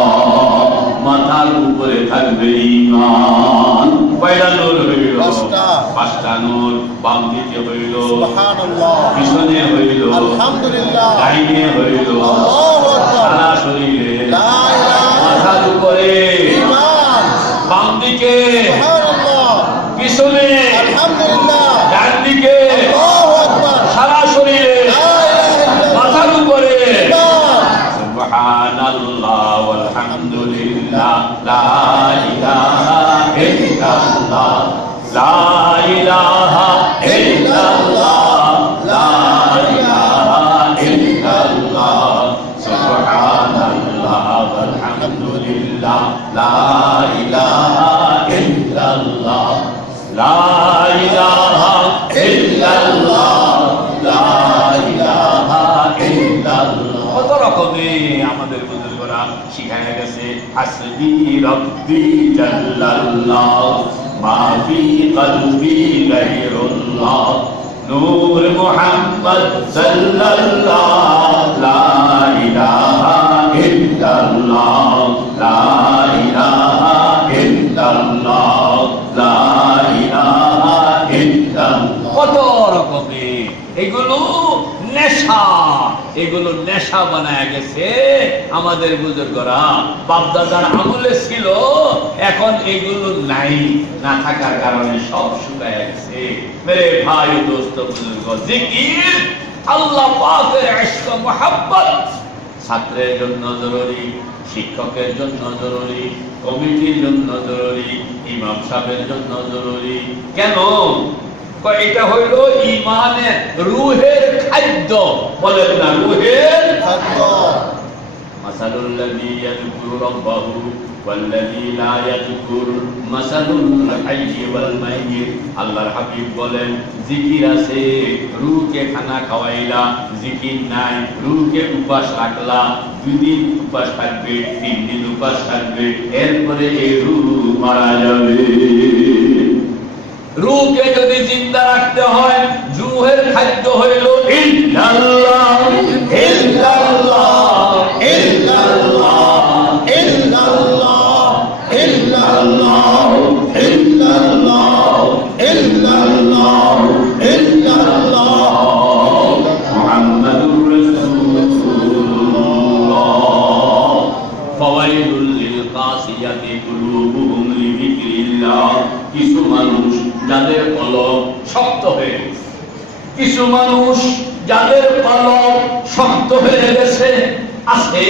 মাথার উপরে থাকবে ঈমান। কয়টা নূর হইল? পাঁচটা নূর। বাম দিকে হইল সুবহানাল্লাহ, পিছনে হইল আলহামদুলিল্লাহ, ডাইনে হইল আল্লাহু আকবার, সারা শরীরে লা ইলাহা, মাথার উপরে ঈমান, বাম দিকে সুবহানাল্লাহ, পিছনে আলহামদুলিল্লাহ, ডান দিকে আল্লাহু আকবার, সারা শরীরে লা ইলাহা, মাথার উপরে ঈমান। সুবহানাল্লাহ ওয়ালহামদুলিল্লাহ লা ইলাহা ইল্লাল্লাহ, লা ইলাহা ইল্লাল্লাহ, লা ইলাহা ইল্লাল্লাহ, সুবহানাল্লাহ ওয়ালহামদুলিল্লাহ লা ইলাহা ইল্লাল্লাহ, লা ইলাহা ইল্লাল্লাহ, লা ইলাহা ইল্লাল্লাহ। কত রকমে আমাদের বুজুর্গরা শিখায় গেছে। হাসবি রব্বি জাল্লাল্লাহ, মা ফি কলবি গায়রুল্লাহ, নূর মুহাম্মদ সাল্লাল্লাহ, লা ইলাহা ইল্লাল্লাহ, লা ইলাহা ইল্লাল্লাহ, লা ইলাহা ইল্লাল্লাহ। কত রকমে এগুলো নেশা, এগুলো নেশা বানায় গেছে আমাদের বুজুর্গরা, বাপদাদার আমলে ছিল, এখন এগুলো নাই, না থাকার কারণে সব শুকায় গেছে। মেরে ভাই দোস্ত বুজুর্গ, জিকির আল্লাহ পাকের ইশক মুহাব্বত ছাত্রের জন্য জরুরি, শিক্ষকের জন্য জরুরি, কমিটির জন্য জরুরি, ইমাম সাহেবের জন্য জরুরি। কেন? এটা হইল ঈমানের রূহের খাদ্য। বলেন না, রূহের খাদ্য। মাসালুল লাযী ইয়াযকুরু রাব্বাহু ওয়াল্লাযী লা ইয়াযকুরু মাসালুল হাইয়্যি ওয়াল মাইয়্যিত। আল্লাহর হাবিব বলেন, জিকির আছে, রূহকে খানা খাওয়াইলা, জিকির নাই, রূহকে উপাস রাখলা, 2 দিন উপাস থাকবে, 3 দিন উপাস থাকবে, এরপরে এই রূহ মারা যাবে। রূহকে যদি জিন্দা রাখতে হয়, রূহের খাদ্য হইল ইল্লাল্লাহ, ইল্লাল্লাহ, ইল্লাল্লাহ, ইল্লাল্লাহ, ইল্লাল্লাহ, ইল্লাল্লাহ, ইল্লাল্লাহ, ইল্লাল্লাহ, মুহাম্মাদুর রাসূলুল্লাহ। ফাওয়াইলুল লিল কাসিয়াতি কুলুবুহুম লিযিকরিল্লাহ। কিছু মানুষ যাদের কলব শক্ত হয়ে গেছে, কিছু মানুষ যাদের কলব শক্ত হয়ে গেছে আছে,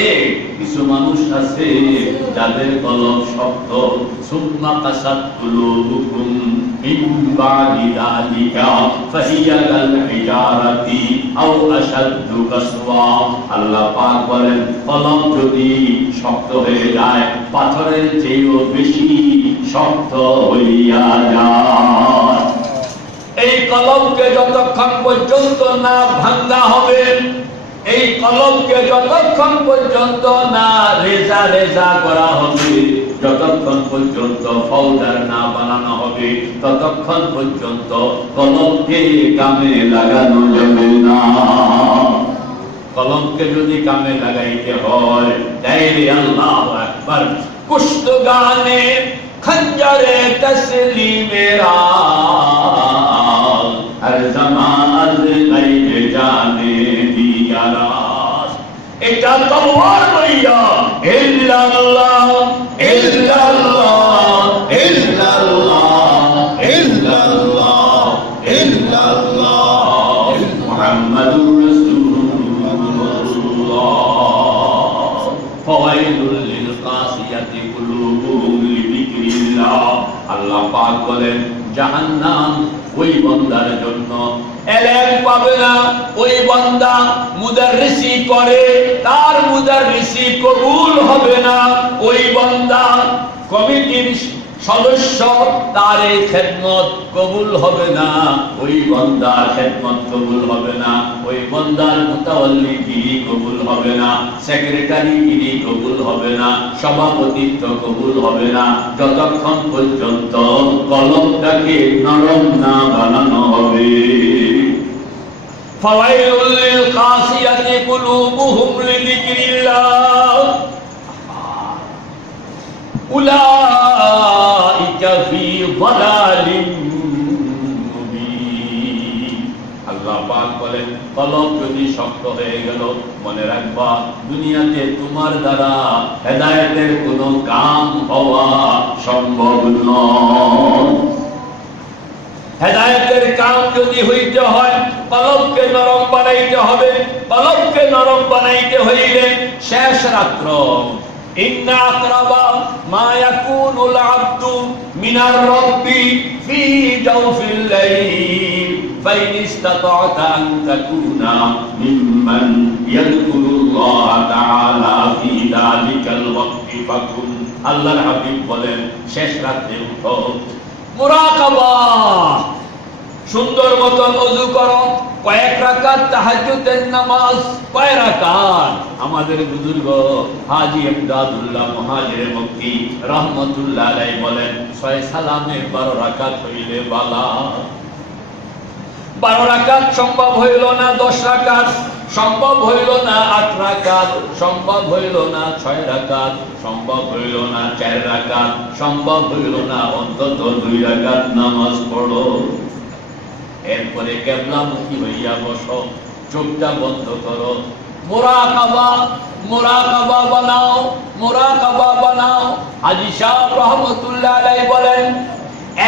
কিছু মানুষ আছে যাদের কলব শক্ত। সুম্মা কাসাত কুলুবুকুম মিন বাদি যালিকা ফাহিয়া কাল হিজারাতি আও আশাদ্দু কাসওয়া। আল্লাহ পাক বলেন, কলব যদি শক্ত হয়ে যায়, পাথরের চেয়েও বেশি শক্ত হইয়া যায়। এই কলবকে যতক্ষণ পর্যন্ত না ভাঙা হবে, এই কলবকে যতক্ষণ পর্যন্ত না রেজা রেজা করা হবে, যতক্ষণ পর্যন্ত পাউডার না বানানো হবে, ততক্ষণ পর্যন্ত কলবকে কামে লাগানো যাবে না। কলমকে যদি কামে লাগাইতে হয়, তাইলে আল্লাহু আকবার, কুশতগানে খঞ্জরে তসলিমেরা হর জামাত গাইবে জানে দিয়ারাস। এটা তলোয়ার লইয়া ইল্লাল্লাহ, ইল্লাল্লাহ, ইল্লাল্লাহ, ইল্লাল্লাহ, ইল্লাল্লাহ, মুহাম্মাদুর রাসূলুল্লাহ। ফাওয়াইলুল লিল কাসিয়াতি কুলুবুহুম লিযিকরিল্লাহ। আল্লাহ পাক বলেন, জাহান্নাম ওই বান্দার জন্য। এলেম পাবে না ওই বান্দা, মুদাররিসি করে, তার মুদাররিসি কবুল হবে না ওই বান্দা, কমিটির সদস্য, তার এই খেদমত কবুল হবে না, ওই বান্দার খেদমত কবুল হবে না, ওই বান্দার মুতাওয়াল্লিগিরি কবুল হবে না, সেক্রেটারিগিরি কবুল হবে না, সভাপতিত্ব কবুল হবে না, যতক্ষণ পর্যন্ত কলমটাকে নরম না বানানো হবে। ফাওয়াইলুল লিল কাসিয়াতি কুলুবুহুম লিযিকরিল্লাহ উলাইকা ফি যালালিম মুবিন। আল্লাহ পাক বলেন, কলব যদি শক্ত হয়ে গেল, মনে রাখবা দুনিয়াতে তোমার দ্বারা হেদায়েতের কোনো কাম হওয়া সম্ভব নয়। হেদায়েতের কাম যদি হইতে হয়, কলবকে নরম বানাইতে হবে। কলবকে নরম বানাইতে হইলে শেষ রাত্র, ইন্না আকরাবা মা ইয়াকুনুল আবদু মিনার রাব্বি ফি জাওফিল লাইল ফাইন ইসতাতা'তা আন তাকুনা মিম্মান ইয়াযকুরুল্লাহ তাআলা ফি যালিকাল ওয়াক্তি ফাকুন। আল্লাহর হাবিব বলেন, শেষ রাতে উঠো, মুরাকাবা, সুন্দর মতন ওযু করো, কয়েক রাকাত তাহাজ্জুদের নামাজ, কয় রাকাত। আমাদের বুজুর্গ হাজী ইমদাদুল্লাহ মুহাজিরে মক্কি রাহমাতুল্লাহ আলাইহি বলেন, 6 সালামে 12 রাকাত হইলে বালা। 12 রাকাত সম্ভব হইল না, 10 রাকাত সম্ভব হইল না, 8 রাকাত সম্ভব হইল না, 6 রাকাত সম্ভব হইল না, 4 রাকাত সম্ভব হইল না, অন্তত 2 রাকাত নামাজ পড়ো। এরপরে কিবলামুখী হইয়া বসো, চোখটা বন্ধ করো, মুরাকাবা, মুরাকাবা বানাও, মুরাকাবা বানাও। হাজী সাহেব রহমাতুল্লাহ আলাইহি বলেন,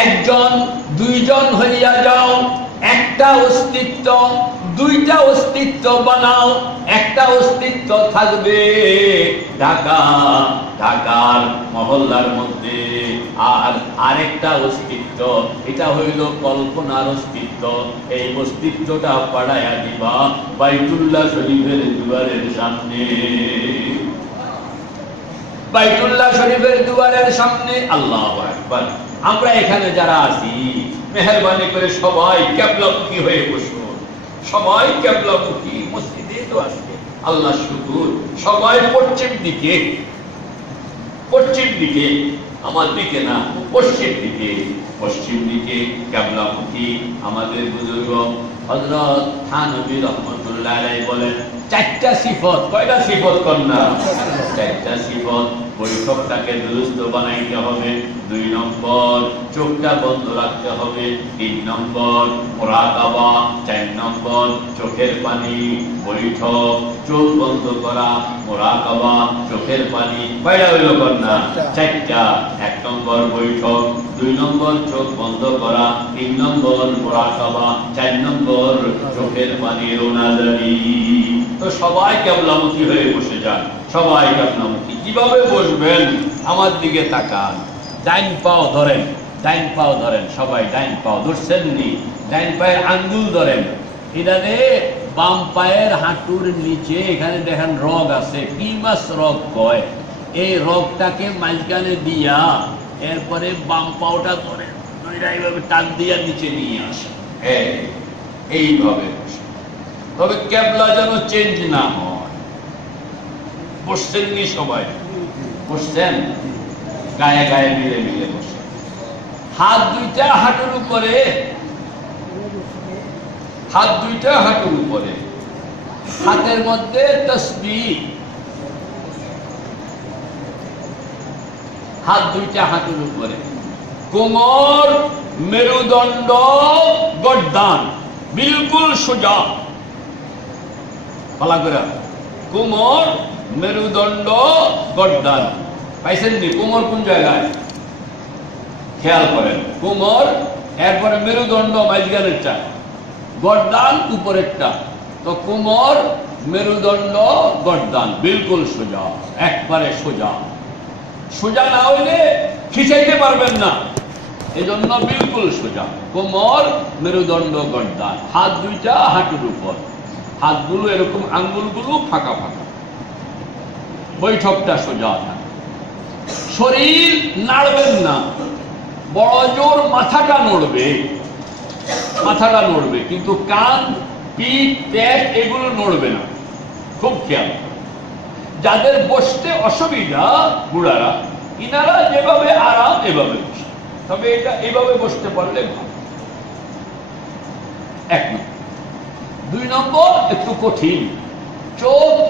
একজন দুইজন হইয়া যাও, একটা অস্তিত্ব, দুইটা অস্তিত্ব বানাও। একটা অস্তিত্ব থাকবে ঢাকার মহল্লার মধ্যে, আর আরেকটা অস্তিত্ব, এটা হইল কল্পনার অস্তিত্ব। এই অস্তিত্বটা পাড়াইয়া দিবা বাইতুল্লাহ শরীফের দুয়ারের সামনে। বাইতুল্লাহ শরীফের দুয়ারের সামনে। আল্লাহু আকবার। আমরা এখানে যারা আছি, মেহেরবানি করে সবাই কিবলামুখী হয়ে বসুন। সবাই কিবলামুখী, মসজিদে তো আছে, আল্লাহ শুকর। সবাই পশ্চিম দিকে, পশ্চিম দিকে, আমার দিকে না, পশ্চিম দিকে, পশ্চিম দিকে কিবলামুখী। আমাদের বুজুর্গ হযরত থানভী রহমাতুল্লাহ আলাইহি বলেন, 4টা সিফত। কয়টা সিফত কন্যা? 4টা সিফত। বৈঠকটাকে দুরুস্ত বানাইতে হবে। 2 নম্বর, চোখটা বন্ধ রাখতে হবে। 3 নম্বর, মুরাকাবা। 4 নম্বর, চোখের পানি। বৈঠক, চোখ বন্ধ করা, মুরাকাবা, চোখের পানি। কয়টা হইল কন্যা? 4টা। 1 নম্বর বৈঠক, 2 নম্বর চোখ বন্ধ করা, 3 নম্বর মুরাকাবা, 4 নম্বর চোখের পানি রোনাজারি। তো সবাই কিবলামুখী হয়ে বসে যান, সবাই কিবলামুখী। কিভাবে বসবেন? আমার দিকে তাকান, ডাইন পাও ধরেন, ডাইন পাও ধরেন, সবাই ডাইন পাও ধরছেন নি? ডাইন পায়ের আঙ্গুল ধরেন, এখানে বাম পায়ের হাঁটুর নিচে এখানে দেখেন রগ আছে, কি মাস রগ কয়। এই রগটাকে মাঝখানে দিয়া এরপরে বাম পাওটা ধরে এইভাবে টান দিয়া নিচে নিয়ে আসে, এইভাবে বসে। তবে কিবলা যেন চেঞ্জ না হয়। বসছেন নি সবাই? বসছেন? গায়ে গায়ে মিলে মিলে বসে। হাত দুইটা হাঁটুর উপরে, হাত দুইটা হাঁটুর উপরে, হাতের মধ্যে তাসবিহ, হাত দুইটা হাঁটুর উপরে, কোমর, মেরুদণ্ড, গর্দান বিলকুল সোজা। ভালো করে কোমর, মেরুদণ্ড, গর্দান। পাইছেন নি? কোমর কোন জায়গায় খেয়াল করেন। কোমর, এরপরে মেরুদণ্ড মাঝখানেরটা, গর্দান উপরেরটা। তো কোমর, মেরুদণ্ড, গর্দান বিলকুল সোজা, একবারে সোজা। সোজা না হইলে খিচাইতে পারবেন না, এজন্য বিলকুল সোজা। কোমর, মেরুদণ্ড, গর্দান। হাত দুইটা হাঁটুর উপর, হাতগুলো এরকম, আঙ্গুলগুলো ফাঁকা ফাঁকা। বৈঠকটা সোজা। শরীর নাড়বেন না, বড় জোর মাথাটা নড়বে, মাথাটা নড়বে, কিন্তু কান, পিঠ, পেট এগুলো নড়বে না। খুব খেয়াল। যাদের বসতে অসুবিধা বুড়ারা, ইনারা যেভাবে আরাম এভাবে বসে, তবে এটা এভাবে বসতে পারলে ভালো। 1 নম্বর। 2 নম্বর একটু কঠিন, চোখ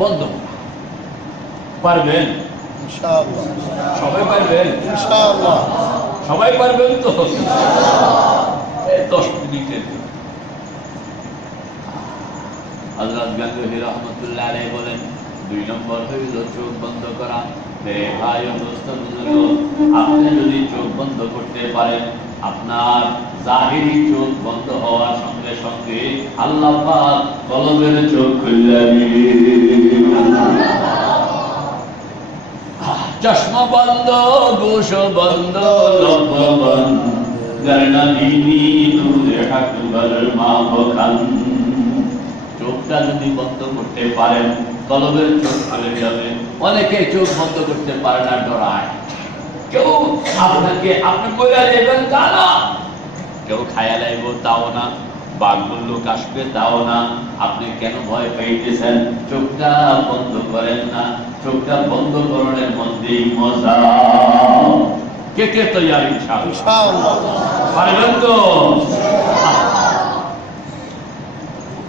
বন্ধ করা। পারবেন? সবাই পারবেন? সবাই পারবেন তো? 10 মিনিটের। হযরত গাঙ্গুহি রহমাতুল্লাহ আলাইহি বলেন 2 নম্বর হইল চোখ বন্ধ করা। ভাই ও দোস্ত বুজুর্গ, আপনি যদি চোখ বন্ধ করতে পারেন, আপনার জাহিরি চোখ বন্ধ হওয়ার সঙ্গে সঙ্গে আল্লাহ পাক কলবের চোখ খুলে দিবেন। চশমা বন্ধ, গোশ বন্ধ, লব বন্ধ, গরনা দিনী নূরে হক বর মা বখান। চোখটা যদি বন্ধ করতে পারেন, কলবের চোখ খুলে যাবে। অনেকে চোখ বন্ধ করতে পারে না, ডরায়। কেউ আপনাকে আপনি বলে দেবেন তা না, কেউ খায়া লাইব তাও না, বাঘগুলো লোক আসবে তাও না। আপনি কেন ভয় পাইতেছেন? চোখটা বন্ধ করেন না। চোখটা বন্ধ করার মধ্যেই মজা। কে কে তৈয়ার? ইনশাআল্লাহ পারবেন তো?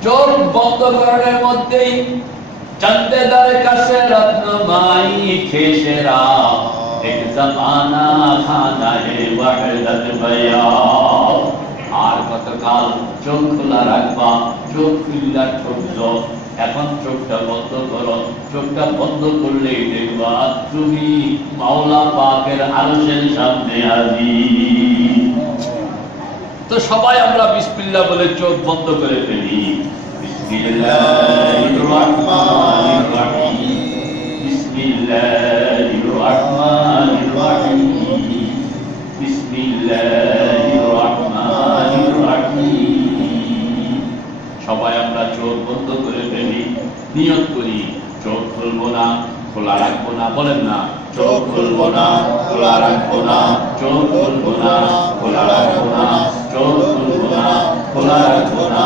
চোখ বন্ধ করার মধ্যেই চন্দেদার কাছে রত্নমাই খেসেরা এক জমানা খানা হে ওয়াহদত বয়া। আর কতকাল চোখ খোলা রাখবা? চোখ খুললা ঠকছ। এখন চোখটা বন্ধ করো। চোখটা বন্ধ করলেই দেখবা তুমি মাওলা পাকের আরশের সামনে হাজির। তো সবাই আমরা বিসমিল্লাহ বলে চোখ বন্ধ করে ফেলি। বিসমিল্লাহির রহমানির রহিম, বিসমিল্লাহির রহমানির রহিম, বিসমিল্লাহির রহমানির রহিম। সবাই আমরা চোখ বন্ধ করে ফেলি, নিয়ত করি চোখ খুলবো না, খোলা রাখবো না। বলেন না, চোখ খুলবো না, খোলা রাখবো না, চোখ খুলবো না, খোলা রাখবো না, চোখ খুলবো না, খোলা রাখবো না।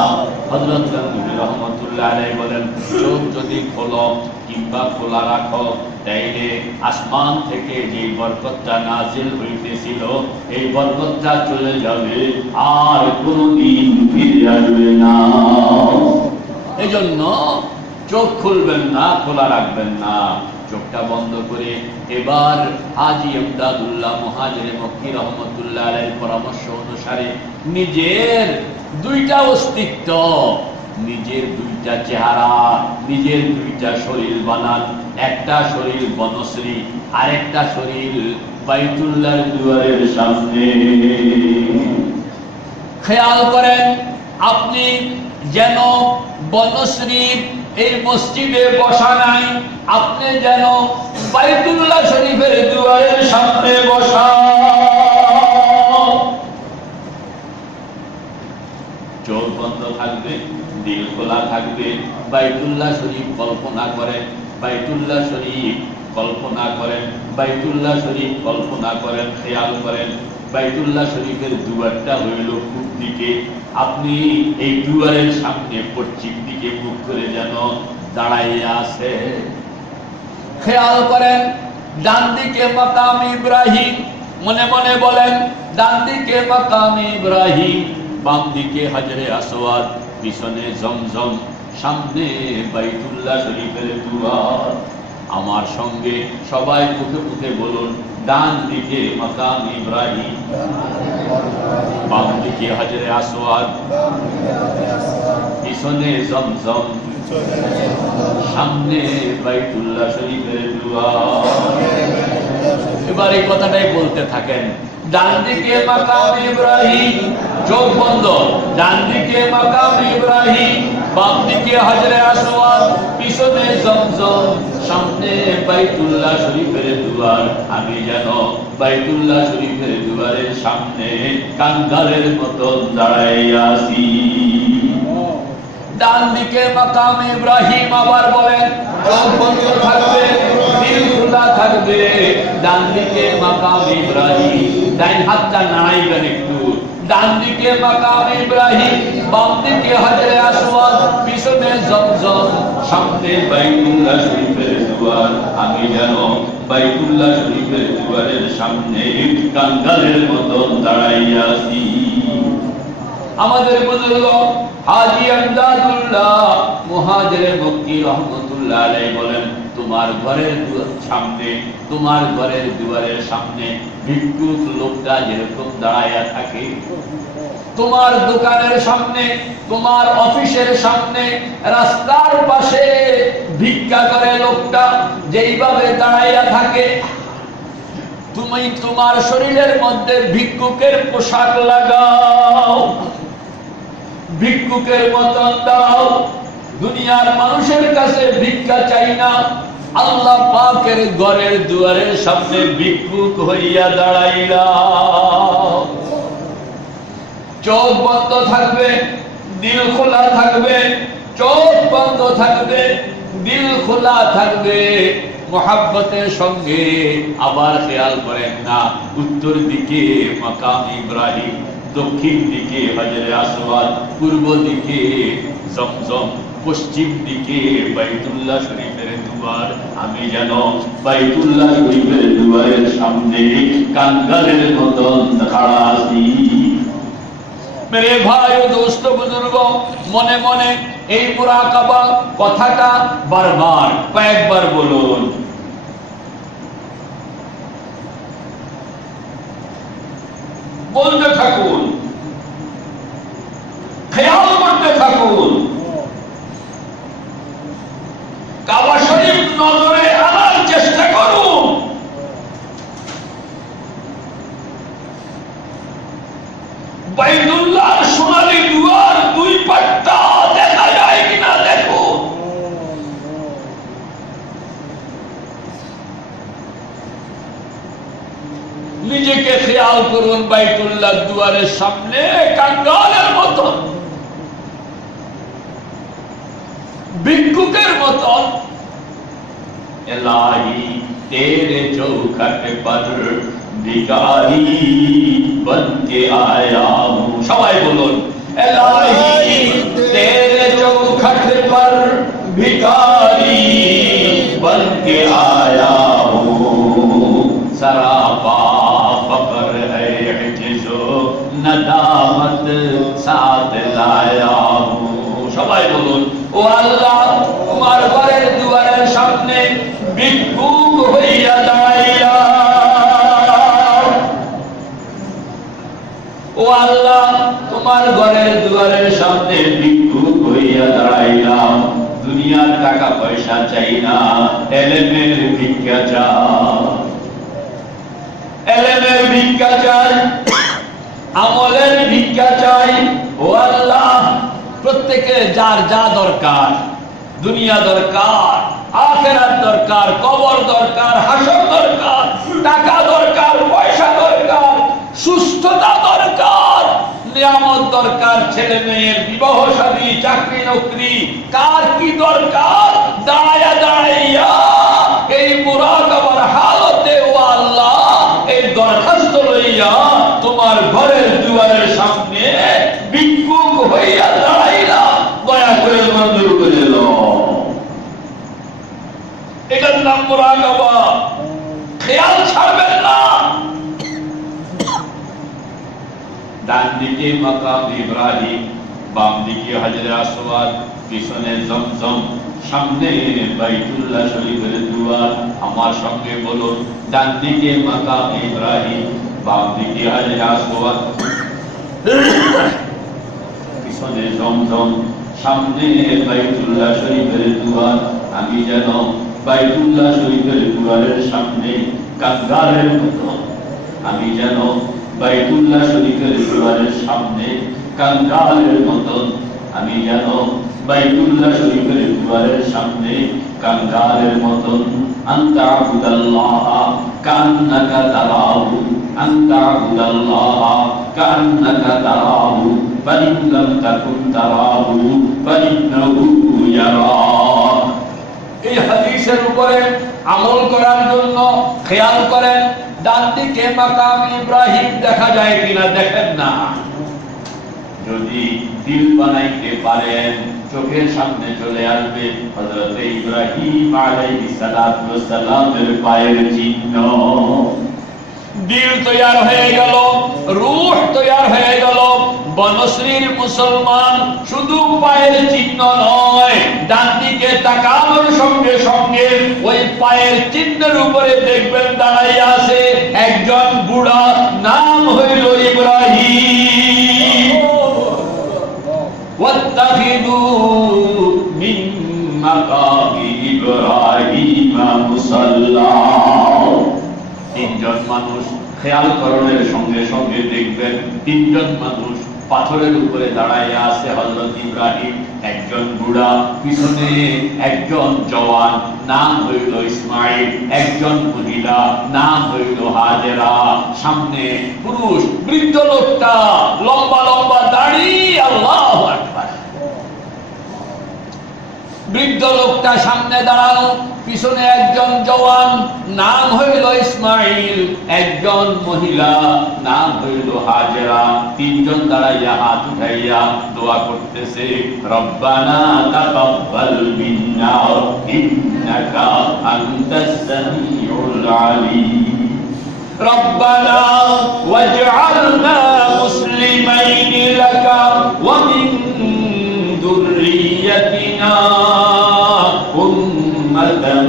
হযরত গাঙ্গুহি রহমাতুল্লাহ আলাইহি বলেন, চোখ যদি খোলো কিংবা খোলা রাখো, তাইলে আসমান থেকে যে বরকতটা নাজিল হইতেছিল এই বরকতটা চলে যাবে, আর কোনদিন ফিরে আসবে না। এজন্য চোখ খুলবেন না, খোলা রাখবেন না। চোখটা বন্ধ করে এবার হাজী ইমদাদুল্লাহ মুহাজিরে মক্কি রহমাতুল্লাহ আলাইহির পরামর্শ অনুসারে নিজের 2টা অস্তিত্ব, নিজের 2টা চেহারা, নিজের 2টা শরীর বানান। একটা শরীর বনশ্রী, আরেকটা শরীর বাইতুল্লাহর দুয়ারের সামনে। খেয়াল করেন, আপনি যেন বনশ্রী এই মসজিদে বসা নাই, আপনি যেন বাইতুল্লাহ শরীফের দুয়ারের সামনে বসা। চোখ বন্ধ থাকবে, দিল খোলা থাকবে। বাইতুল্লাহ শরীফ কল্পনা করেন, বাইতুল্লাহ শরীফ কল্পনা করেন, বাইতুল্লাহ শরীফ কল্পনা করেন। খেয়াল করেন, বাইতুল্লাহ শরীফের দুয়ারটা হইল পূব দিকে। আপনি এই দুয়ারের সামনে পশ্চিম দিকে মুখ করে যেন দাঁড়াইয়া আছে। খেয়াল করেন, ডান দিকে মাকাম ইব্রাহিম, মনে মনে বলেন ডান দিকে মাকাম ইব্রাহিম, বাম দিকে হাজরে আসওয়াদ, পিছনে জমজম, সামনে বাইতুল্লাহ শরীফের দুয়ার। আমার সঙ্গে সবাই মুখে মুখে বলুন, ডান দিকে মাকাম ইব্রাহিম, বাম দিকে হাজরে আসওয়াদ, পিছনে জমজম, সামনে বাইতুল্লাহ শরীফের দুয়ার। এবার এই কথাটাই বলতে থাকেন, ডান দিকে মাকাম ইব্রাহিম, চোখ বন্ধ, ডান দিকে মাকাম ইব্রাহিম, বাম দিকে হাজরে আসওয়াদ, পিছনে জমজম, সামনে বাইতুল্লাহ শরীফের দুয়ার। আমি যেন বাইতুল্লাহ শরীফের দুয়ারের সামনে কাঙ্গালের মতন দাঁড়াইয়া আছি। ডান দিকে মাকাম ইব্রাহিম, আবার বলেন, চোখ বন্ধ থাকবে, দিল খোলা থাকবে। ডান দিকে মাকাম ইব্রাহিম, ডাইন হাতটা নাড়াইবেন একটু। ডান দিকে মাকাম ইব্রাহিম, বাম দিকে হাজরে আসওয়াদ, পিছনে জমজম, সামনে বাইতুল্লাহ শরীফের দুয়ার। আমি যেন বাইতুল্লাহ শরীফের দুয়ারের সামনে কাঙ্গালের মতন দাঁড়াইয়া আছি। আমাদের বুজুর্গ হাজী আমদাদুল্লাহ মুহাজিরে মক্কি রহমতুল্লাহ আলাইহি বলেন, তোমার ঘরের সামনে, তোমার ঘরের দুয়ারের সামনে ভিক্ষুক লোকটা যেরকম দাঁড়াইয়া থাকে, তোমার দোকানের সামনে, তোমার অফিসের সামনে, রাস্তার পাশে ভিক্ষা করে লোকটা যেইভাবে দাঁড়াইয়া থাকে, তুমি তোমার শরীরের মধ্যে ভিক্ষুকের পোশাক লাগাও, ভিক্ষুকের মতন দাও। দুনিয়ার মানুষের কাছে ভিক্ষা চাই না, আল্লাহ পাকের ঘরের দুয়ারের সামনে ভিক্ষুক হইয়া দাঁড়াইলা। চোখ বন্ধ থাকবে, দিল খোলা থাকবে, চোখ বন্ধ থাকবে, দিল খোলা থাকবে, মোহাব্বতের সঙ্গে। আবার খেয়াল করেন না, উত্তর দিকে মাকাম ইব্রাহিম, দক্ষিণ দিকে হাজরে আসওয়াদ, পূর্ব দিকে জমজম, পশ্চিম দিকে বাইতুল্লাহ শরীফের দুয়ার। আমি যেন বাইতুল্লাহ শরীফের দুয়ারের সামনে কাঙ্গালের মতন খাড়া আছি। মেরে ভাই ও দোস্ত বুজুর্গ, মনে মনে এই মুরাকাবা কথাটা বারবার কয়েকবার বলুন। বলতে থাকুন, খেয়াল করতে থাকুন, কাবা শরীফ নজরে আনার চেষ্টা করুন। বাইতুল্লাহ সোনালী দুয়ার দুই পাট্টা দেখা যায় কিনা দেখুন। নিজেকে খেয়াল করুন, বাইতুল্লাহ দুয়ারের সামনে কাঙ্গালের মতন, ভিক্ষুকের মতন। इलाही तेरे चौखट पर भिखारी बन के आया हूँ। सबाई बोलून, इलाही तेरे चौखट पर भिखारी बन के आया हूँ। सरापा फकर है जिसो नदामत साथ लाया हूँ। সবাই বলুন, ও আল্লাহ, তোমার ঘরের দুয়ারের সামনে ভিক্ষুক হইয়া দাঁড়াইয়া। ও আল্লাহ, তোমার ঘরের দুয়ারের সামনে ভিক্ষুক হইয়া দাঁড়াইলাম। দুনিয়ার টাকা পয়সা চাই না, এলেমের ভিক্ষা চাই, এলেমের ভিক্ষা চাই, আমলের ভিক্ষা চাই। ও আল্লাহ, প্রত্যেকে যার যা দরকার, দুনিয়া দরকার, আখিরাত দরকার, কবর দরকার, হাসর দরকার, টাকা দরকার, পয়সা দরকার, সুস্থতা দরকার, নিয়ামত দরকার, ছেলে মেয়ের বিবাহ শাদী, চাকরি নকরি, কার কি দরকার, দাঁড়াইয়া দাঁড়াইয়া এই মুরাকাবার হালতে ও আল্লাহ এই দরখাস্ত লইয়া তোমার ঘরের দুয়ারের সামনে ভিক্ষুক হইয়া দাঁড়াইলা। দয়া করে মঞ্জুর করে দাও। এটার নাম মুরাকাবা। খেয়াল ছাড়বেন না। ডান দিকে মাকাম ইব্রাহিম, বাম দিকে হাজরে আসওয়াদ, পিছনে জমজম, সামনে বাইতুল্লাহ শরীফের দুয়ার। আমার সঙ্গে বলুন, ডান দিকে মাকাম ইব্রাহিম, বাম দিকে হাজরে আসওয়াদ, পিছনে জমজম, সামনে বাইতুল্লাহ শরীফের দুয়ার। আমি যেন বাইতুল্লাহ শরীফের দুয়ারের সামনে কাঙ্গালের মতো, আমি যেন বাইতুল্লাহ শরীফের দুয়ারের সামনে কাঙ্গালের মতন, আমি যেন বাইতুল্লাহ শরীফের দুয়ারের সামনে কাঙ্গালের মতন। আনতা আবুদাল্লাহ কান্নাকা তারাহু, আনতা আবুদাল্লাহ কান্নাকা তারাহু, ফাইন লাম তাকুন তারাহু ফাইন্নাহু ইয়ারাক। এই হাদিসের উপরে আমল করার জন্য খেয়াল করেন, ডান দিকে মাকাম ইব্রাহিম দেখা যায় কিনা দেখেন না। যদি দিল বানাইতে পারেন চোখের সামনে চলে আসবে হযরত ইব্রাহিম আলাইহিস সালাতু ওয়াস সালামের পায়ের চিহ্ন। দিল তৈয়ার হয়ে গেল, রূহ তৈয়ার হয়ে গেল। বনশ্রীর মুসলমান শুধু পায়ের চিহ্ন নয়, ডান দিকে তাকানোর সঙ্গে সঙ্গে ওই পায়ের চিহ্নের উপরে দেখবেন দাঁড়াইয়া আছে একজন বুড়া, নাম হইল ইব্রাহিম। ওয়াত্তাখিযু মিন মাকামি ইব্রাহিম মুসাল্লা। তিনজন মানুষ খেয়াল করণের সঙ্গে সঙ্গে দেখবেন তিনজন মানুষ পাথরের উপরে দাঁড়াইয়া আছে হযরত ইব্রাহিম। একজন বুড়া, পিছনে একজন জওয়ান, নাম হইল ইসমাইল। একজন মহিলা, নাম হইল হাজেরা। সামনে পুরুষ বৃদ্ধ লোকটা, লম্বা লম্বা দাড়ি। আল্লাহু আকবার। বৃদ্ধ লোকটা সামনে দাঁড়ানো, পিছনে একজন জওয়ান, নাম হইল ইসমাইল। একজন মহিলা, নাম হইল হাজেরা। তিনজন দাঁড়াইয়া হাত উঠাইয়া দোয়া করতেছে, রব্বানা তাকাব্বাল মিন্না ইন্নাকা আনতাস সামিউল আলিম। রব্বানা ওয়াজআলনা মুসলিমাইনি লাকা ওয়া মিন যুররিয়্যাতিনা উম্মাতান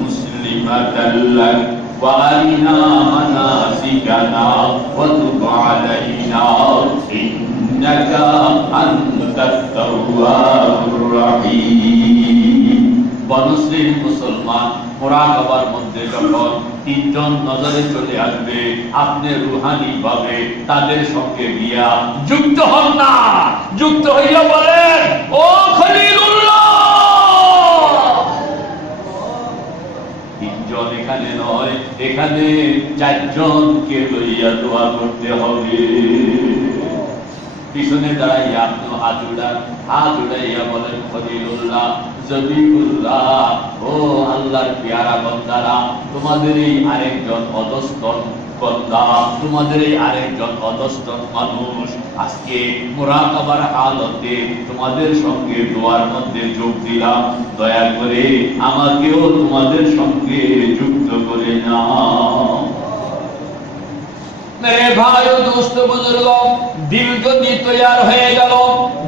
মুসলিমাতান লাক ওয়া আরিনা মানাসিকানা ওয়া তুব আলাইনা ইন্নাকা আনতাত তাওয়াবুর রহিম। বনশ্রীর মুসলমান মুরাকাবার মধ্যে যখন তিনজন নজরে চলে আসবে, আপনি রুহানি ভাবে তাদের সঙ্গে গিয়া যুক্ত হন না। যুক্ত হইয়া বলেন, ও খলিলুল্লাহ। তিনজন এখানে নয়, এখানে চারজনকে লইয়া দোয়া করতে হবে। পিছনে দাঁড়াইয়া আপনি হাত উড়াইয়া বলেন, খলিলুল্লাহ, জবিউল্লাহ, ও আল্লাহর পেয়ারা বান্দারা, তোমাদের এই আরেকজন অধস্তন বান্দা, তোমাদের এই আরেকজন অধস্তন মানুষ আজকে মুরাকাবার হালতে তোমাদের সঙ্গে দোয়ার মধ্যে যোগ দিলাম। দয়া করে আমাকেও তোমাদের সঙ্গে যুক্ত করে নাও। मेरे भाइयों दोस्तों बुजुर्गों, दिल যদি তৈয়ার হয়ে গেল,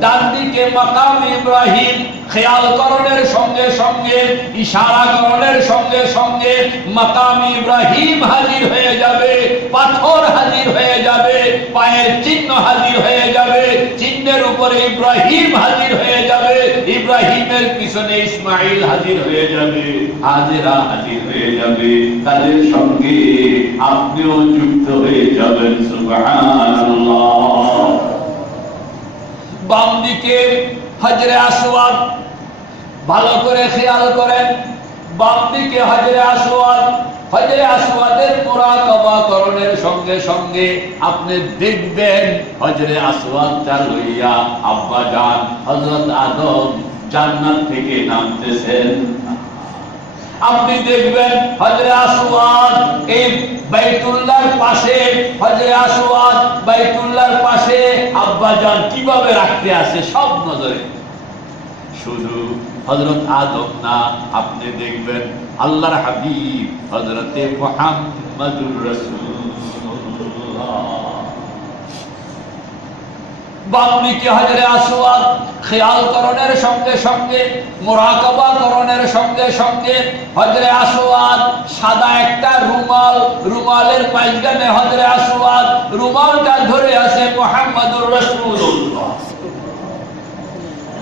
ডান দিকে মাকাম ইব্রাহিম খেয়াল করণের সঙ্গে সঙ্গে, ইশারা করণের সঙ্গে সঙ্গে মাকাম ইব্রাহিম হাজির হয়ে যাবে, পাথর হাজির হয়ে যাবে, পায়ের চিহ্ন হাজির হয়ে যাবে, চিহ্নের উপরে ইব্রাহিম হাজির হয়ে যাবে, ইব্রাহিমের পিছনে ইসমাইল হাজির হয়ে যাবে, হাজেরা হাজির হয়ে যাবে। তাদের সঙ্গে আপনিও যুক্ত হয়ে যাবেন। সুবহানাল্লাহ। বাম দিকে হজরে আসওয়াদ, ভালো করে খেয়াল করেন। বাম দিকে হজরে আসওয়াদ, হজরে আসওয়াদের মুরাকাবা করণের সঙ্গে সঙ্গে আপনি দেখবেন হজরে আসওয়াদটা লইয়া আব্বা জান হযরত আদম জান্নাত থেকে নামতেছেন। আপনি দেখবেন হজরে আসওয়াদ এই বাইতুল্লাহর পাশে, হজরে আসওয়াদ বাইতুল্লাহর পাশে আব্বা জান কিভাবে রাখতে আছে সব নজরে। শুধু হযরত আদম না, আপনি দেখবেন আল্লাহর হাবিব হযরতে মুহাম্মদুর রাসূলুল্লাহ। বাম দিকে হজরে আসওয়াদ খেয়াল করণের সঙ্গে সঙ্গে, মুরাকাবা করণের সঙ্গে সঙ্গে হজরে আসওয়াদ সাদা একটা রুমাল, রুমালের মাঝখানে হজরে আসওয়াদ, রুমালটা ধরে আছে মুহাম্মদুর রাসূলুল্লাহ।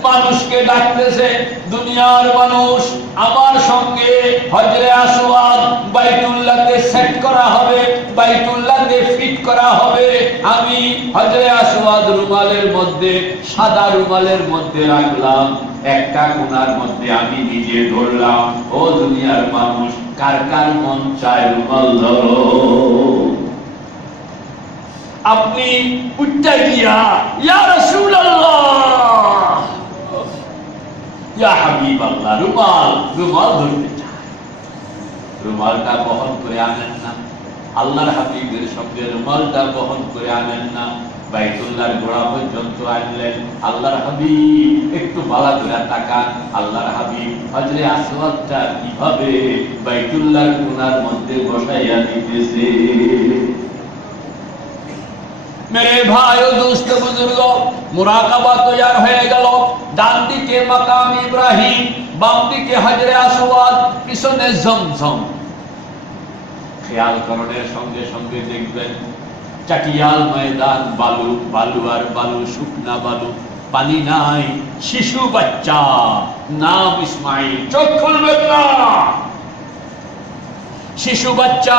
মানুষকে ডাকতেছে, দুনিয়ার মানুষ আমার সঙ্গে হজরে আসওয়াদ বাইতুল্লাহকে সেট করা হবে, বাইতুল্লাহকে ফিট করা হবে। আমি হজরে আসওয়াদ রুমালের মধ্যে, সাদা রুমালের মধ্যে রাখলাম, একটা কোণার মধ্যে আমি নিজে ধরলাম। ও দুনিয়ার মানুষ, কার কার মন চায় রুমাল ধরো। আপনি উঠতে গিয়া ইয়া রাসূলুল্লাহ, ইয়া হাবিবাল্লাহ, রুমাল ধরতে চায়। রুমালটা বহন করে আনেন না, আল্লাহর হাবিবের সঙ্গে রুমালটা বহন করে আনেন না, বাইতুল্লাহর গোড়া পর্যন্ত আনলেন। আল্লাহর হাবিব একটু ভালো করে তাকান, আল্লাহর হাবিব হজরে আসওয়াদটা কিভাবে বাইতুল্লাহর কোণার মধ্যে বসাইয়া দিতেছে। মেরে ভাই ও দোস্ত বুজুর্গ, মুরাকাবা তৈয়ার হয়ে গেল। ডান দিকে মাকাম ইব্রাহিম, বাম দিকে হজরে আসওয়াদ, পিছনে জমজম। খেয়াল করণের সঙ্গে সঙ্গে দেখবেন চাটিয়াল ময়দান, বালু বালু আর বালু, শুকনা বালু, পানি নাই। শিশু বাচ্চা, নাম ইসমাইল, চোখ খুলবেন না। শিশু বাচ্চা,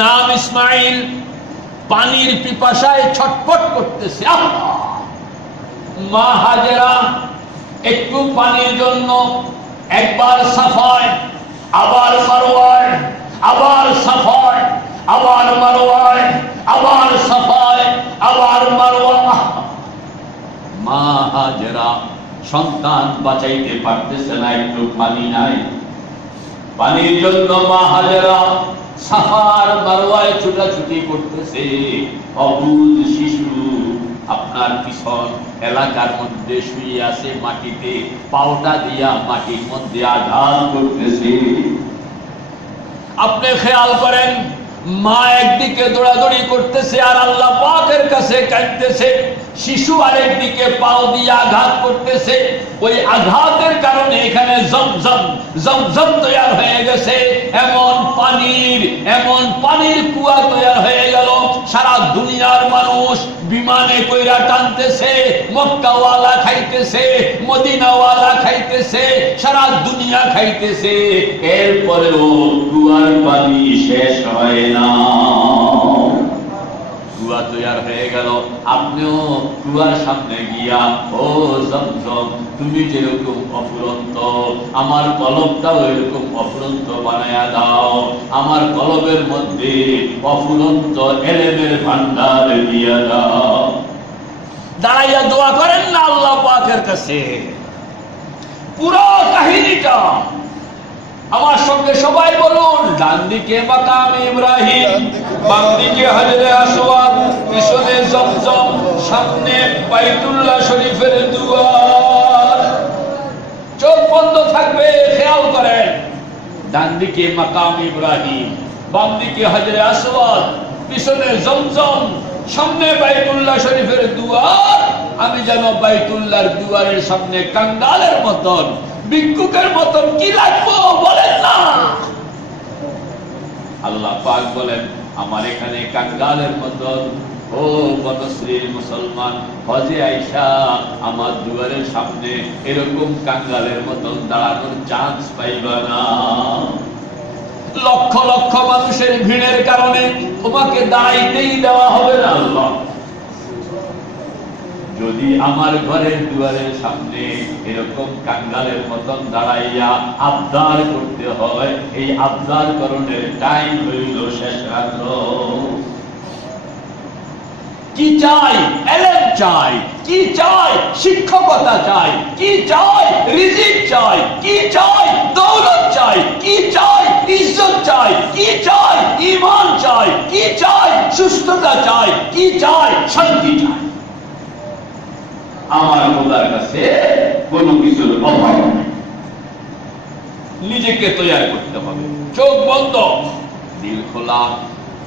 নাম ইসমাইল, পানির পিপাসায় ছটফট করতেছে। মা হাজেরা একটু পানির জন্য একবার সাফায়, আবার মারওয়ায়, আবার সাফায়, আবার মারওয়ায়, আবার সাফায়, আবার মারওয়া। মা হাজেরা সন্তান বাঁচাইতে পারতেছে না, একটু পানি নাই। পানির জন্য মা হাজেরা সাফার মারওয়ায় ছুটাছুটি করতেছে। অবুঝ শিশু আপনার পিছন এলাকার মধ্যে শুয়ে আছে, মাটিতে পাওটা দিয়া মাটির মধ্যে আঘাত করতেছে। আপনি খেয়াল করেন, মা একদিকে দৌড়াদৌড়ি করতেছে আর আল্লাহ পাকের কাছে কাঁদতেছে। শিশু আরেকদিকে পাও দিয়ে আঘাত করতেছে। ওই আঘাতের কারণে এখানে জমজম জমজম তৈয়ার হয়ে গেছে। এমন পানির কুয়া তৈয়ার হয়ে গেল। সারা দুনিয়ার মানুষ বিমানে কইরা টানতেছে, মক্কাওয়ালা খাইতেছে, মদিনাওয়ালা খাইতেছে, সারা দুনিয়া খাইতেছে। এরপরেও কুয়ার পানি শেষ হয় না। কুয়া তৈয়ার হয়ে গেল। আপনিও কুয়ার সামনে গিয়া, ও জমজম, তুমি যেরকম অফুরন্ত, আমার কলবটাও এরকম অফুরন্ত বানায়া দাও। আমার কলবের মধ্যে অফুরন্ত এলেমের ভান্ডার দিয়া দাও। দাঁড়াইয়া দোয়া করেন না আল্লাহ পাকের কাছে। পুরো কাহিনীটা আমার সঙ্গে সবাই বলুন। ডান দিকে মাকাম ইব্রাহিম, বাম দিকে হজরে আসওয়াদ, পিছনে জমজম, সামনে বাইতুল্লাহ শরীফের দুয়ার। চোখ বন্ধ থাকবে, খেয়াল করেন। ডান দিকে মাকাম ইব্রাহিম, বাম দিকে হজরে আসওয়াদ, পিছনে জমজম, সামনে বাইতুল্লাহ শরীফের দুয়ার। আমি যেন বাইতুল্লাহর দুয়ারের সামনে কাঙ্গালের মতন, ভিক্ষুকের মতন কি লাগবো বলেন না। আল্লাহ পাক বলেন, আমার এখানে কাঙ্গালের মতন, ও বনশ্রীর মুসলমান, হজে আইসা আমার দুয়ারের সামনে এরকম কাঙ্গালের মতন দাঁড়ানোর চান্স পাইবা না। লক্ষ লক্ষ মানুষের ভিড়ের কারণে তোমাকে দাঁড়াইতেই দেওয়া হবে না। আল্লাহ যদি আমার ঘরের দুয়ারের সামনে এরকম কাঙ্গালের মতন দাঁড়াইয়া আবদার করতে হয়, এই আবদার করণের টাইম হইল শেষ রাত্র। কি চাই? এলেম চাই। কি চাই? শিক্ষকতা চাই। কি চাই? রিজিক চাই। কি চাই? দৌলত চাই। কি চাই? ইজ্জত চাই। কি চাই? ঈমান চাই। কি চাই? সুস্থতা চাই। কি চাই? শান্তি চাই। আমার খোদার কাছে কোনো কিছুর অভাব নেই। নিজেকে তৈরি করতে হবে। চোখ বন্ধ, দিল খোলা।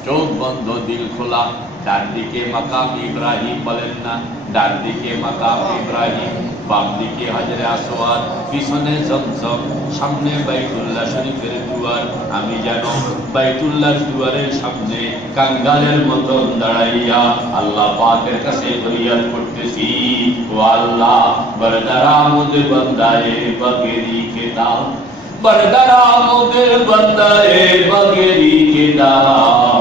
চোখ বন্ধ, দিল খোলা। ডান দিকে মাকাম ইব্রাহিম বলেন না, ডান দিকে মাকাম ইব্রাহিম, বাম দিকে হজরে আসওয়াদ, পিছনে জমজম, সামনে বাইতুল্লাহ শরীফের দুয়ার। আমি যেন বাইতুল্লাহর দুয়ারের সামনে কাঙ্গালের মতন দাঁড়াইয়া আল্লাহ পাকের কাছে ফরিয়াদ করতেছি, ও আল্লাহ, বরদারা মুঝে বন্দায়ে বগেরি কে দাও, বরদারা মুঝে বন্দায়ে বগেরি কে দাও,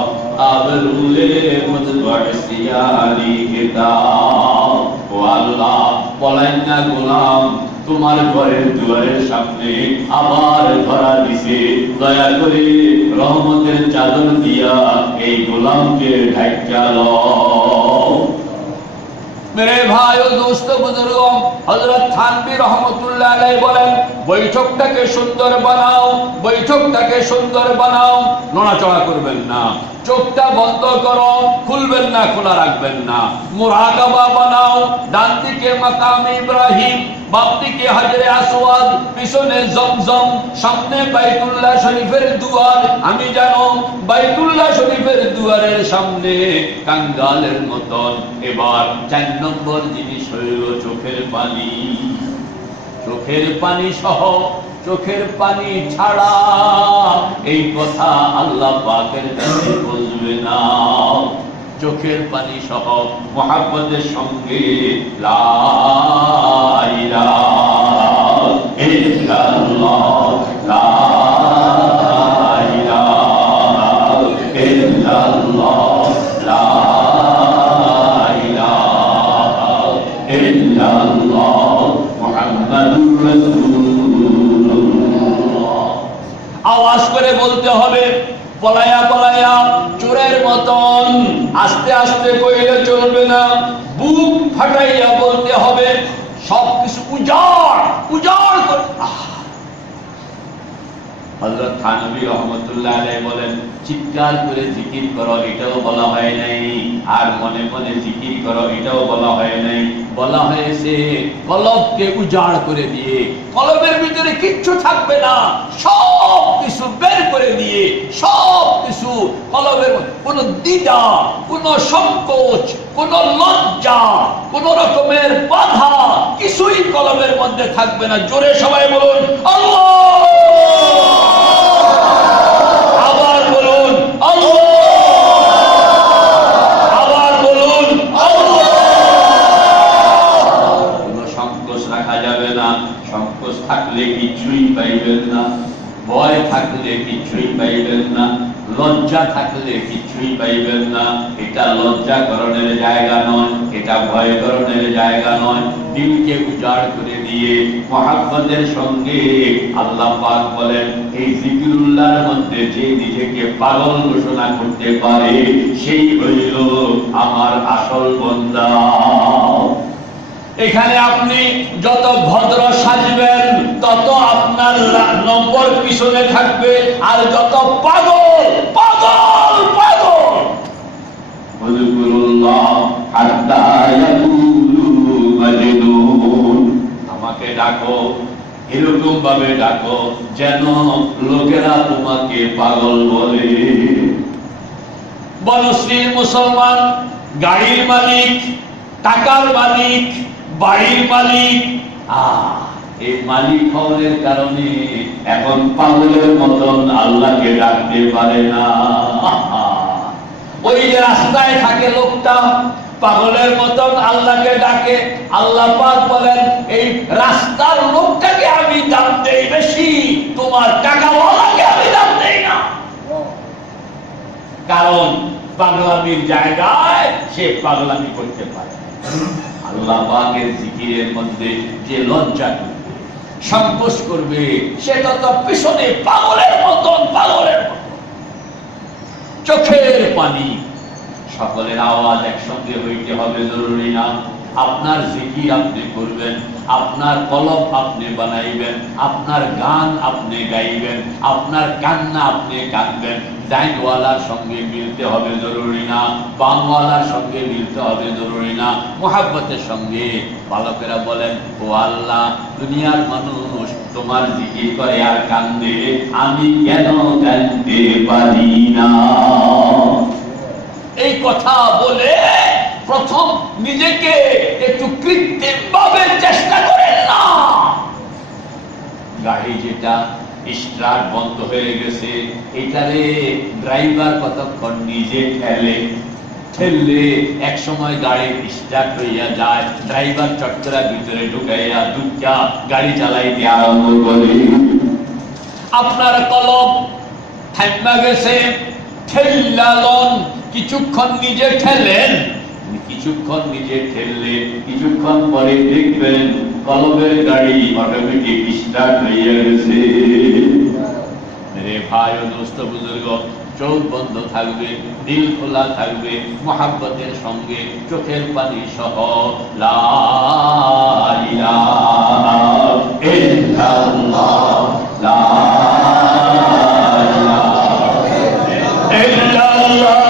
আবরুলে মুঝ বড়সিয়ারি কে দাও। ও আল্লাহ, বলেন না গোলাম তোমার ঘরের দুয়ারের সামনে আবার ধরা দিছে, দয়া করে রহমতের চাদর দিয়া এই গোলামকে ঢাকা লও। मेरे भाई और दोस्तों बुजुर्गों, हजरत थानवी रहमतुल्लाह अलैहि বলেন, বৈঠকটাকে সুন্দর বানাও, বৈঠকটাকে সুন্দর বানাও, নড়াচড়া করবেন না। চোখটা বন্ধ করো, খুলবেন না, খোলা রাখবেন না। মুরাকাবা বানাও, ডান দিকে মাকামে ইব্রাহিম, বাম দিকে হাজরে আসওয়াদ, পিছনে জমজম, সামনে বাইতুল্লাহ শরীফের দুয়ার। আমি জানো বাইতুল্লাহ শরীফের দুয়ারের সামনে কাঙ্গালের মতন। এবার 4 নম্বর জিনিস হইল চোখের পানি। চোখের পানি সহ, চোখের পানি ছাড়া এই কথা আল্লাহ পাকের কাছে বলবে না। চোখের পানি সহ মুহাব্বতের সঙ্গে লা ইলাহা ইল্লাল্লাহ, লা ইলাহা ইল্লাল্লাহ, লা ইলাহা ইল্লাল্লাহ মুহাম্মাদুর রাসূলুল্লাহ। আওয়াজ করে বলতে হবে, পলায়া পলায়া চোরের মতন আস্তে আস্তে কইলে চলবে না, বুক ফাটাইয়া বলতে হবে। সবকিছু উজাড় উজাড় করে। হযরত থানভী রহমাতুল্লাহ আলাইহি বলেন, চিৎকার করে জিকির করো এটাও বলা হয় নাই, আর মনে মনে জিকির করো এটাও বলা হয় নাই। বলা হয়েছে কলবকে উজাড় করে দিয়ে, কলবের ভিতরে কিচ্ছু থাকবে না, সব কিছু বের করে দিয়ে, সব কিছু কলবের, কোনো দ্বিধা, কোনো সংকোচ, কোনো লজ্জা, কোনো রকমের বাধা কিছুই কলবের মধ্যে থাকবে না। জোরে সবাই বলুন আল্লাহ। আবার বলুন আল্লাহ। আবার বলুন আল্লাহ। কোনো সংকোচ রাখা যাবে না। সংকোচ থাকলে কিছুই পাইবেন না, ভয় থাকলে কিছুই পাইবেন না, লজ্জা থাকলে কিছুই পাইবেন না। এটা লজ্জাকরণের জায়গা নয়, এটা ভয়করণের জায়গা নয়। দিলকে উজাড় করে দিয়ে মুহাব্বতের সঙ্গে আল্লাহ পাক বলেন, এই জিকিরুল্লাহর মধ্যে যে নিজেকে পাগল ঘোষণা করতে পারে সেই হইল আমার আসল বান্দা। এখানে আপনি যত ভদ্র সাজবেন তত আপনার নম্বর পিছনে থাকবে, আর যত পাগল পাগল পাগল আমাকে ডাকো, এরকম ভাবে ডাকো যেন লোকেরা তোমাকে পাগল বলে। বনশ্রীর মুসলমান, গাড়ির মালিক, টাকার মালিক, বাড়ির মালিক, এই মালিক হওয়ার কারণে এখন পাগলের মতন আল্লাহকে ডাকতে পারে না। ওই যে রাস্তায় থাকে লোকটা পাগলের মতন আল্লাহকে ডাকে, আল্লাহ পাক বলেন এই রাস্তার লোকটাকে আমি দাম দেই বেশি, তোমার টাকাওয়ালাকে আমি দাম দেই না। কারণ পাগলামির জায়গায় সে পাগলামি করতে পারে। আল্লাহ পাকের জিকিরের মধ্যে যে লজ্জা করবে, সংকোচ করবে, সেটা তো পিছনে পাগলের মতন, পাগলের মতন। চোখের পানি, সকলের আওয়াজ একসঙ্গে হইতে হবে জরুরি না। আপনার জিকির আপনি করবেন, আপনার কলব আপনি বানাইবেন, আপনার গান আপনি গাইবেন, আপনার কান্না আপনি কাঁদবেন। ডাইনওয়ালার সঙ্গে মিলতে হবে জরুরি না, বামওয়ালার সঙ্গে মিলতে হবে জরুরি না, মুহাব্বতের সঙ্গে। বালকেরা বলেন, ও আল্লাহ, দুনিয়ার মানুষ তোমার জিকির করে আর কান্দে, আমি কেন কাঁদতে পারি না? এই কথা বলে প্রথম নিজেকে একটু কৃত্রিম ভাবে চেষ্টা করেন না। গাড়ি যেটা স্টার্ট বন্ধ হয়ে গেছে, এটারে ড্রাইভার কতক্ষণ নিজে ঠেললে এক সময় গাড়ি স্টার্ট হইয়া যায়, ড্রাইভার চটকরা ভিতরে ঢুকাইয়া দুটা গাড়ি চালাইতে আরম্ভ করে। আপনার কলব থাইমা গেছে, ঠেলালন, কিছুক্ষণ নিজে ঠেলেন, কিছুক্ষণ নিজে ঠেললে কিছুক্ষণ পরে দেখবেন কলবের গাড়ি অটোমেটিক স্টার্ট হয়ে গেছে। মেরে ভাই ও দোস্ত বুজুর্গ, চোখ বন্ধ থাকবে, দিল খোলা থাকবে, মুহাব্বতের সঙ্গে চোখের পানি সহ লা ইলাহা ইল্লাল্লাহ, লা ইলাহা ইল্লাল্লাহ।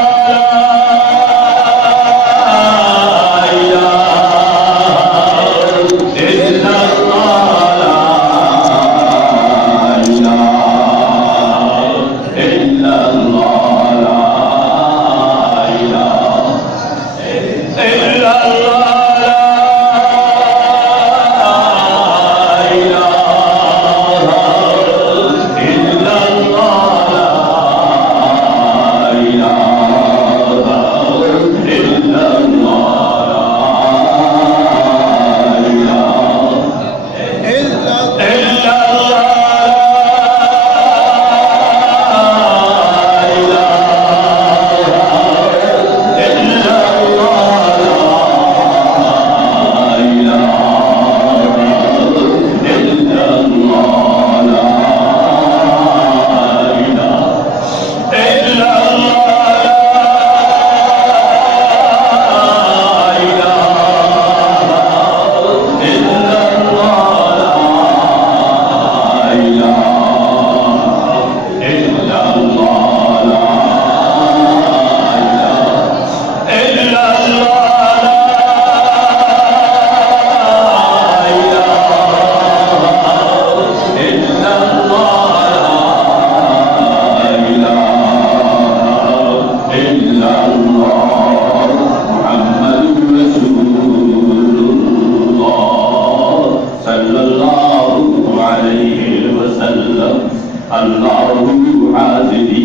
अल्लाहु हाज़िरी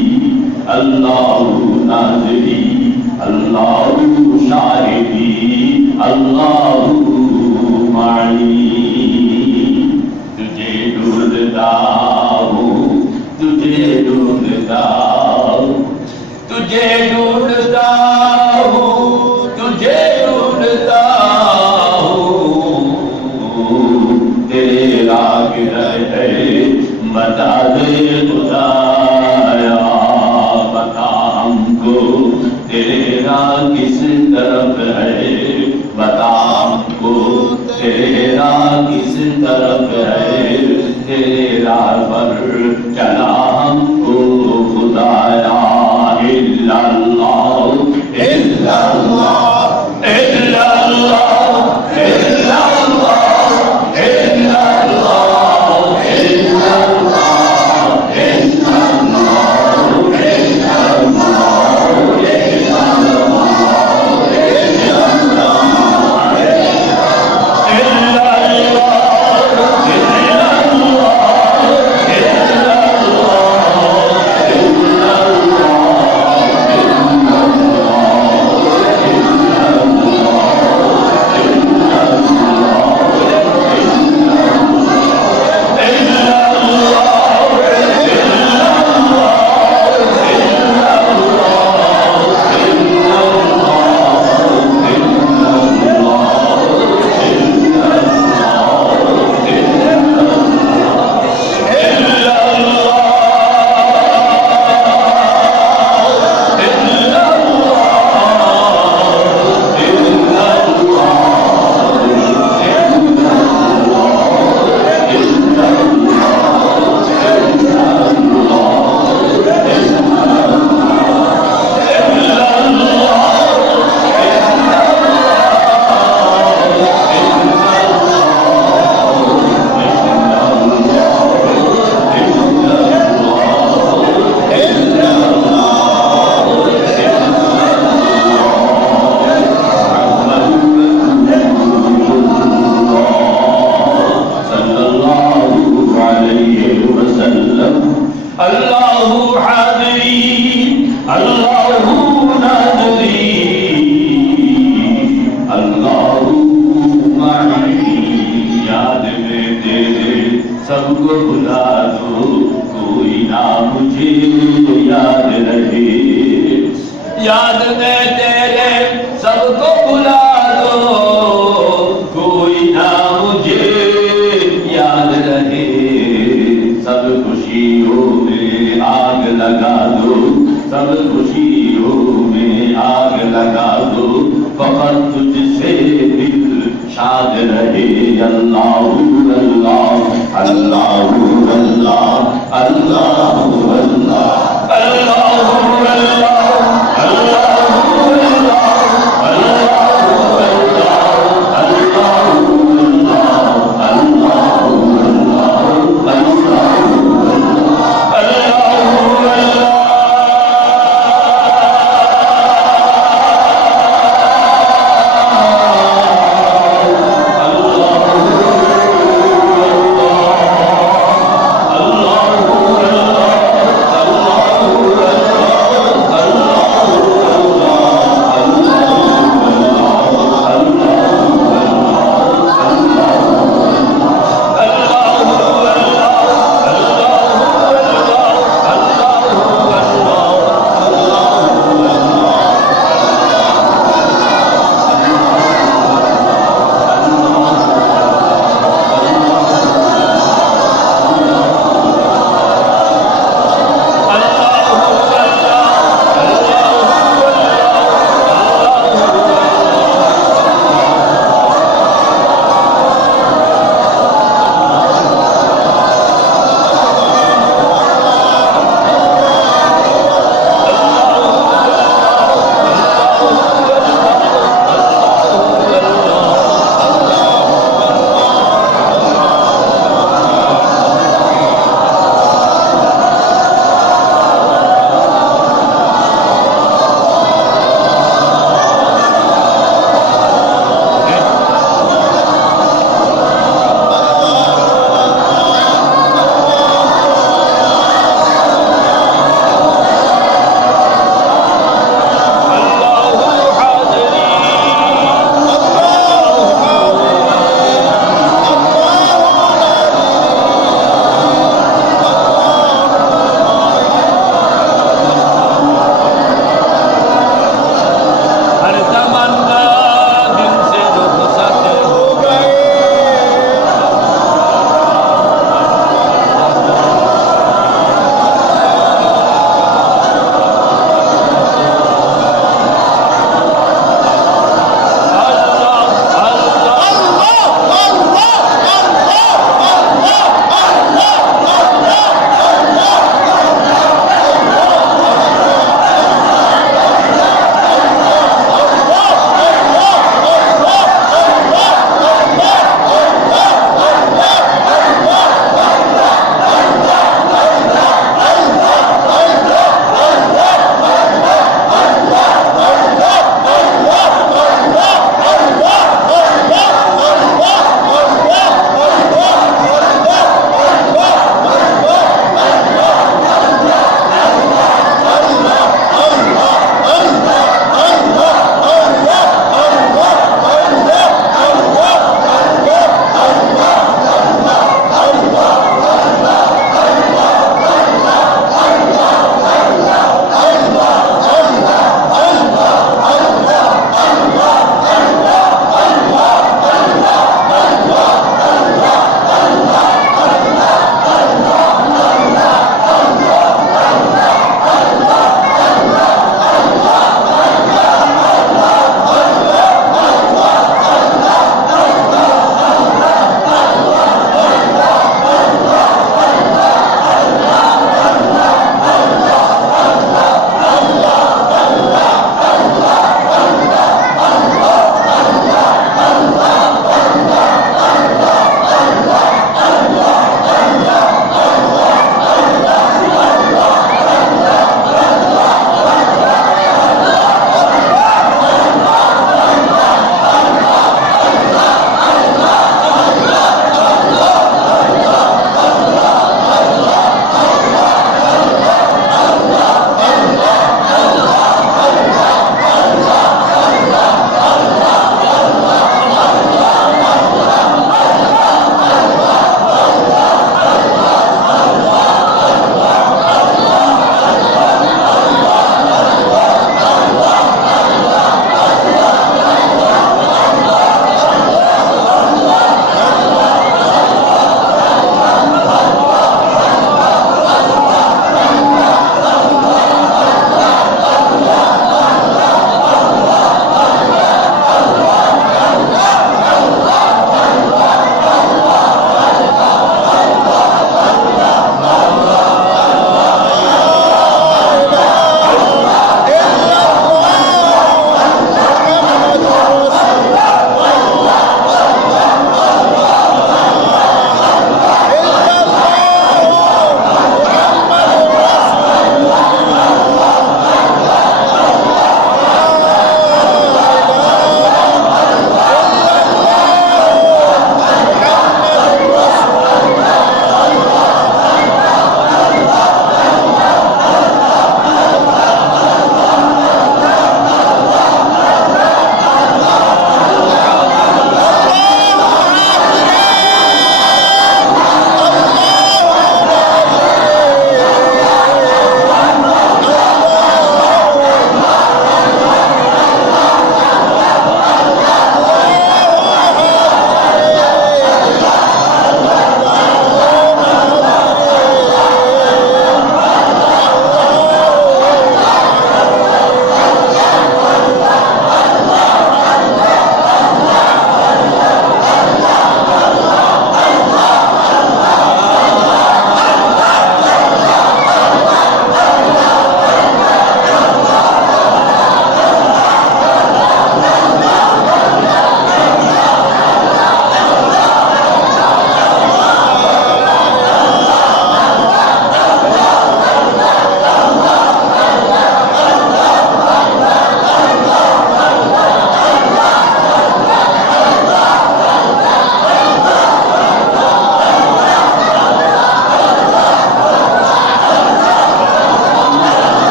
अल्लाहु नाज़िरी अल्लाहु शाहिदी अल्लाहु मानी। तुझे ढूंढता हूँ तुझे ढूंढता हूँ तुझे ढूंढता हूँ तुझे ढूंढता हूँ। तेरे राग है बता दे खुदाया बता हमको तेरा किस तरफ है बता हमको तेरा किस तरफ है। तेरा पर चला हमको खुदाया इल्लल्लाह इल्लल्लाह इल्लल्लाह इल्लल्लाह सबको भुला दो कोई ना मुझे याद रहे। याद में तेरे सबको भुला दो कोई ना मुझे याद रहे। सब खुशियों में आग लगा दो सब खुशियों में आग लगा दो फकत तुझसे दिल शाद रहे। अल्लाहु अल्लाह अल्लाहु अल्लाह अल्लाहु अल्लाह अल्लाहु अल्लाह अल्लाहु अल्लाह अल्लाहु अल्लाह अल्लाहु अल्लाह अल्लाहु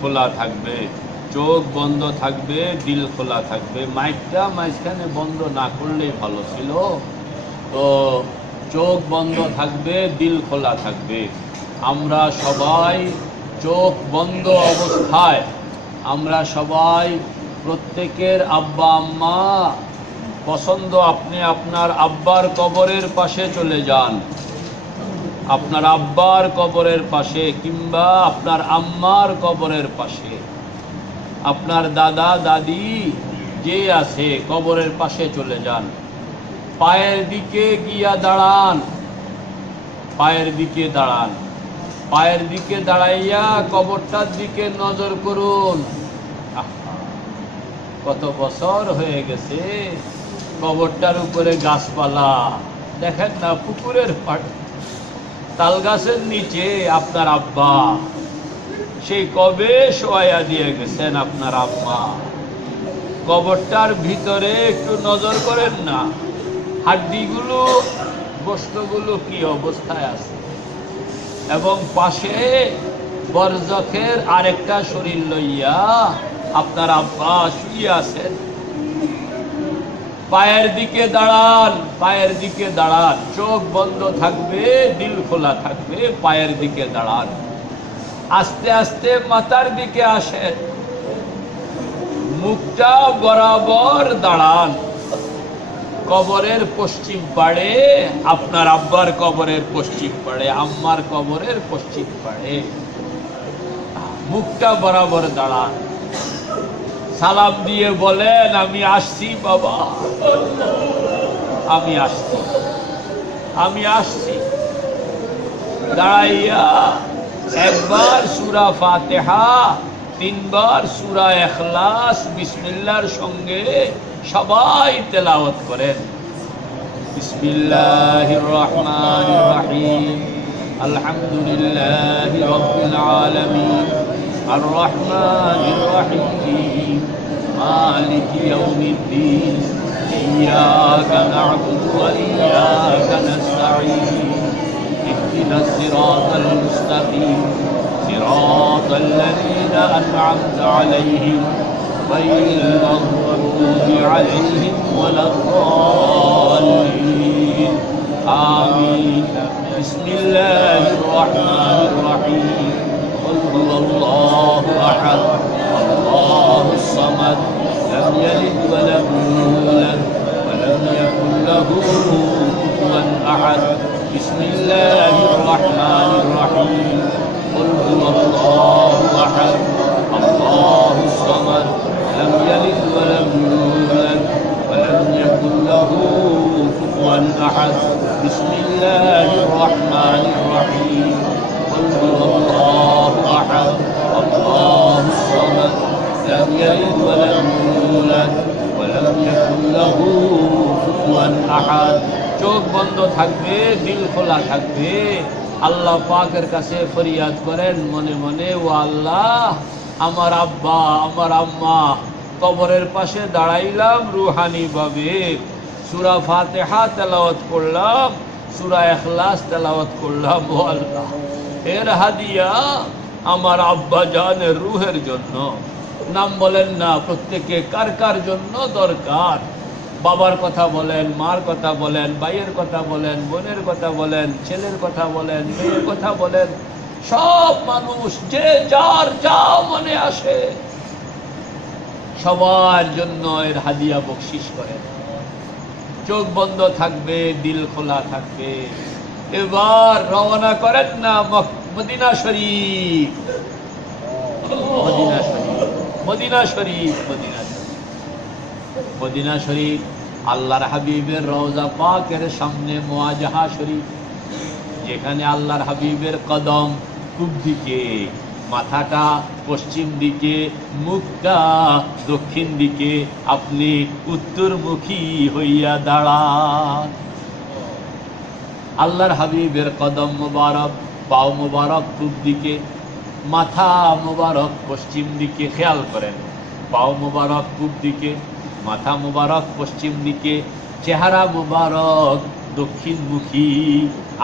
খোলা থাকবে, চোখ বন্ধ থাকবে, দিল খোলা থাকবে। মাইকটা মাঝখানে বন্ধ না করলেই ভালো ছিল। তো চোখ বন্ধ থাকবে, দিল খোলা থাকবে। আমরা সবাই চোখ বন্ধ অবস্থায়, আমরা সবাই প্রত্যেকের আব্বা আম্মা পছন্দ, আপনি আপনার আব্বার কবরের পাশে চলে যান, আপনার আব্বার কবরের পাশে কিংবা আপনার আম্মার কবরের পাশে, আপনার দাদা দাদি যে আছে কবরের পাশে চলে যান। পায়ের দিকে গিয়া দাঁড়ান, পায়ের দিকে দাঁড়ান, পায়ের দিকে দাঁড়াইয়া কবরটার দিকে নজর করুন। কত বছর হয়ে গেছে, কবরটার উপরে গাছপালা দেখেন না, পুকুরের পাড়ে তাল গাছের নিচে আপনার আব্বা সেই কবে শোয়া দিয়ে গেছেন আপনার আম্মা। কবরটার ভিতরে একটু নজর করেন না, হাড্ডিগুলো গোশতগুলো কি অবস্থায় আছে, এবং পাশে বরজখের আরেকটা শরীর লইয়া আপনার আব্বা শুয়ে আছেন। পায়ের দিকে দাঁড়ান, পায়ের দিকে দাঁড়ান, চোখ বন্ধ থাকবে, দিল খোলা থাকবে, পায়ের দিকে দাঁড়ান। আস্তে আস্তে মাথার দিকে আসেন, মুখটা বরাবর দাঁড়ান। কবরের পশ্চিম পাড়ে, আপনার আব্বার কবরের পশ্চিম পাড়ে, আম্মার কবরের পশ্চিম পাড়ে, মুখটা বরাবর দাঁড়ান। সালাম দিয়ে বলেন, আমি আসছি বাবা, আমি আসছি, আমি আসছি। দাঁড়াইয়া একবার সূরা ফাতিহা, তিনবার সূরা ইখলাস বিসমিল্লাহর সঙ্গে সবাই তেলাওয়াত করেন। বিসমিল্লাহির রহমানির রহিম, আলহামদুলিল্লাহি রাব্বিল আলামিন, আর রহমানির রহিম, মালিকি ইয়াউমিদ্দিন, ইয়্যাকা না'বুদু ওয়া ইয়্যাকা নাস্তাঈন, ইহদিনাস সিরাতাল মুস্তাকিম, সিরাতাল লাযীনা আন'আমতা আলাইহিম গায়রিল মাগদুবি আলাইহিম ওয়ালাদ-দাল্লিন। আমিন। বিসমিল্লাহির রহমানির রহিম। قل هو الله أحد الله الصمد لم يلد ولم يولد ولم يكن له كفوا أحد بسم الله الرحمن الرحيم قل هو الله أحد الله الصمد لم يلد ولم يولد ولم يكن له كفوا أحد بسم الله الرحمن الرحيم قل هو الله أحد الله الصمد لم يلد ولم يولد ولم يكن له كفوا أحد। চোখ বন্ধ থাকবে, দিল খোলা থাকবে। আল্লাহ পাকের কাছে ফরিয়াদ করেন মনে মনে, ও আল্লাহ, আমার আব্বা আমার আম্মা কবরের পাশে দাঁড়াইলাম রুহানি ভাবে, সূরা ফাতিহা তেলাওয়াত করলাম, সূরা ইখলাস তেলাওয়াত করলাম, ও আল্লাহ এর হাদিয়া আমার আব্বা জানের রুহের জন্য। নাম বলেন না প্রত্যেকে কার কার জন্য দরকার। বাবার কথা বলেন, মার কথা বলেন, ভাইয়ের কথা বলেন, বোনের কথা বলেন, ছেলের কথা বলেন, মেয়ের কথা বলেন, সব মানুষ যে যার যা মনে আসে সবার জন্য এর হাদিয়া বকশিশ করেন। চোখ বন্ধ থাকবে, দিল খোলা থাকবে। এবার রওনা করেন না মদিনা শরীফ, মদিনা শরীফ, মদিনা শরীফ, মদিনা শরীফ, মদিনা শরীফ, আল্লাহর হাবিবের রওজা পাকের সামনে মুআজাহা শরীফ, যেখানে আল্লাহর হাবিবের কদম পূব দিকে, মাথাটা পশ্চিম দিকে, মুখটা দক্ষিণ দিকে, আপনি উত্তরমুখী হইয়া দাঁড়ান। আল্লাহর হাবিবের কদম মুবারক, পাও মুবারক পূব দিকে, মাথা মুবারক পশ্চিম দিকে। খেয়াল করেন, পাও মুবারক পূব দিকে, মাথা মুবারক পশ্চিম দিকে, চেহারা মুবারক দক্ষিণমুখী,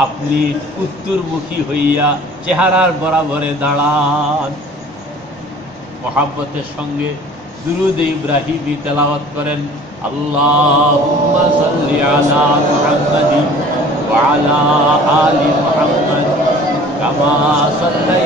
আপনি উত্তরমুখী হইয়া চেহারার বরাবরে দাঁড়ান। মোহাব্বতের সঙ্গে দুরূদ ইব্রাহিমি তেলাওয়াত করেন। আল্লাহুম্মা সাল্লি আলা মুহাম্মাদিন ওয়া আলা আলি মুহাম্মাদ কামা সাল্লাইতা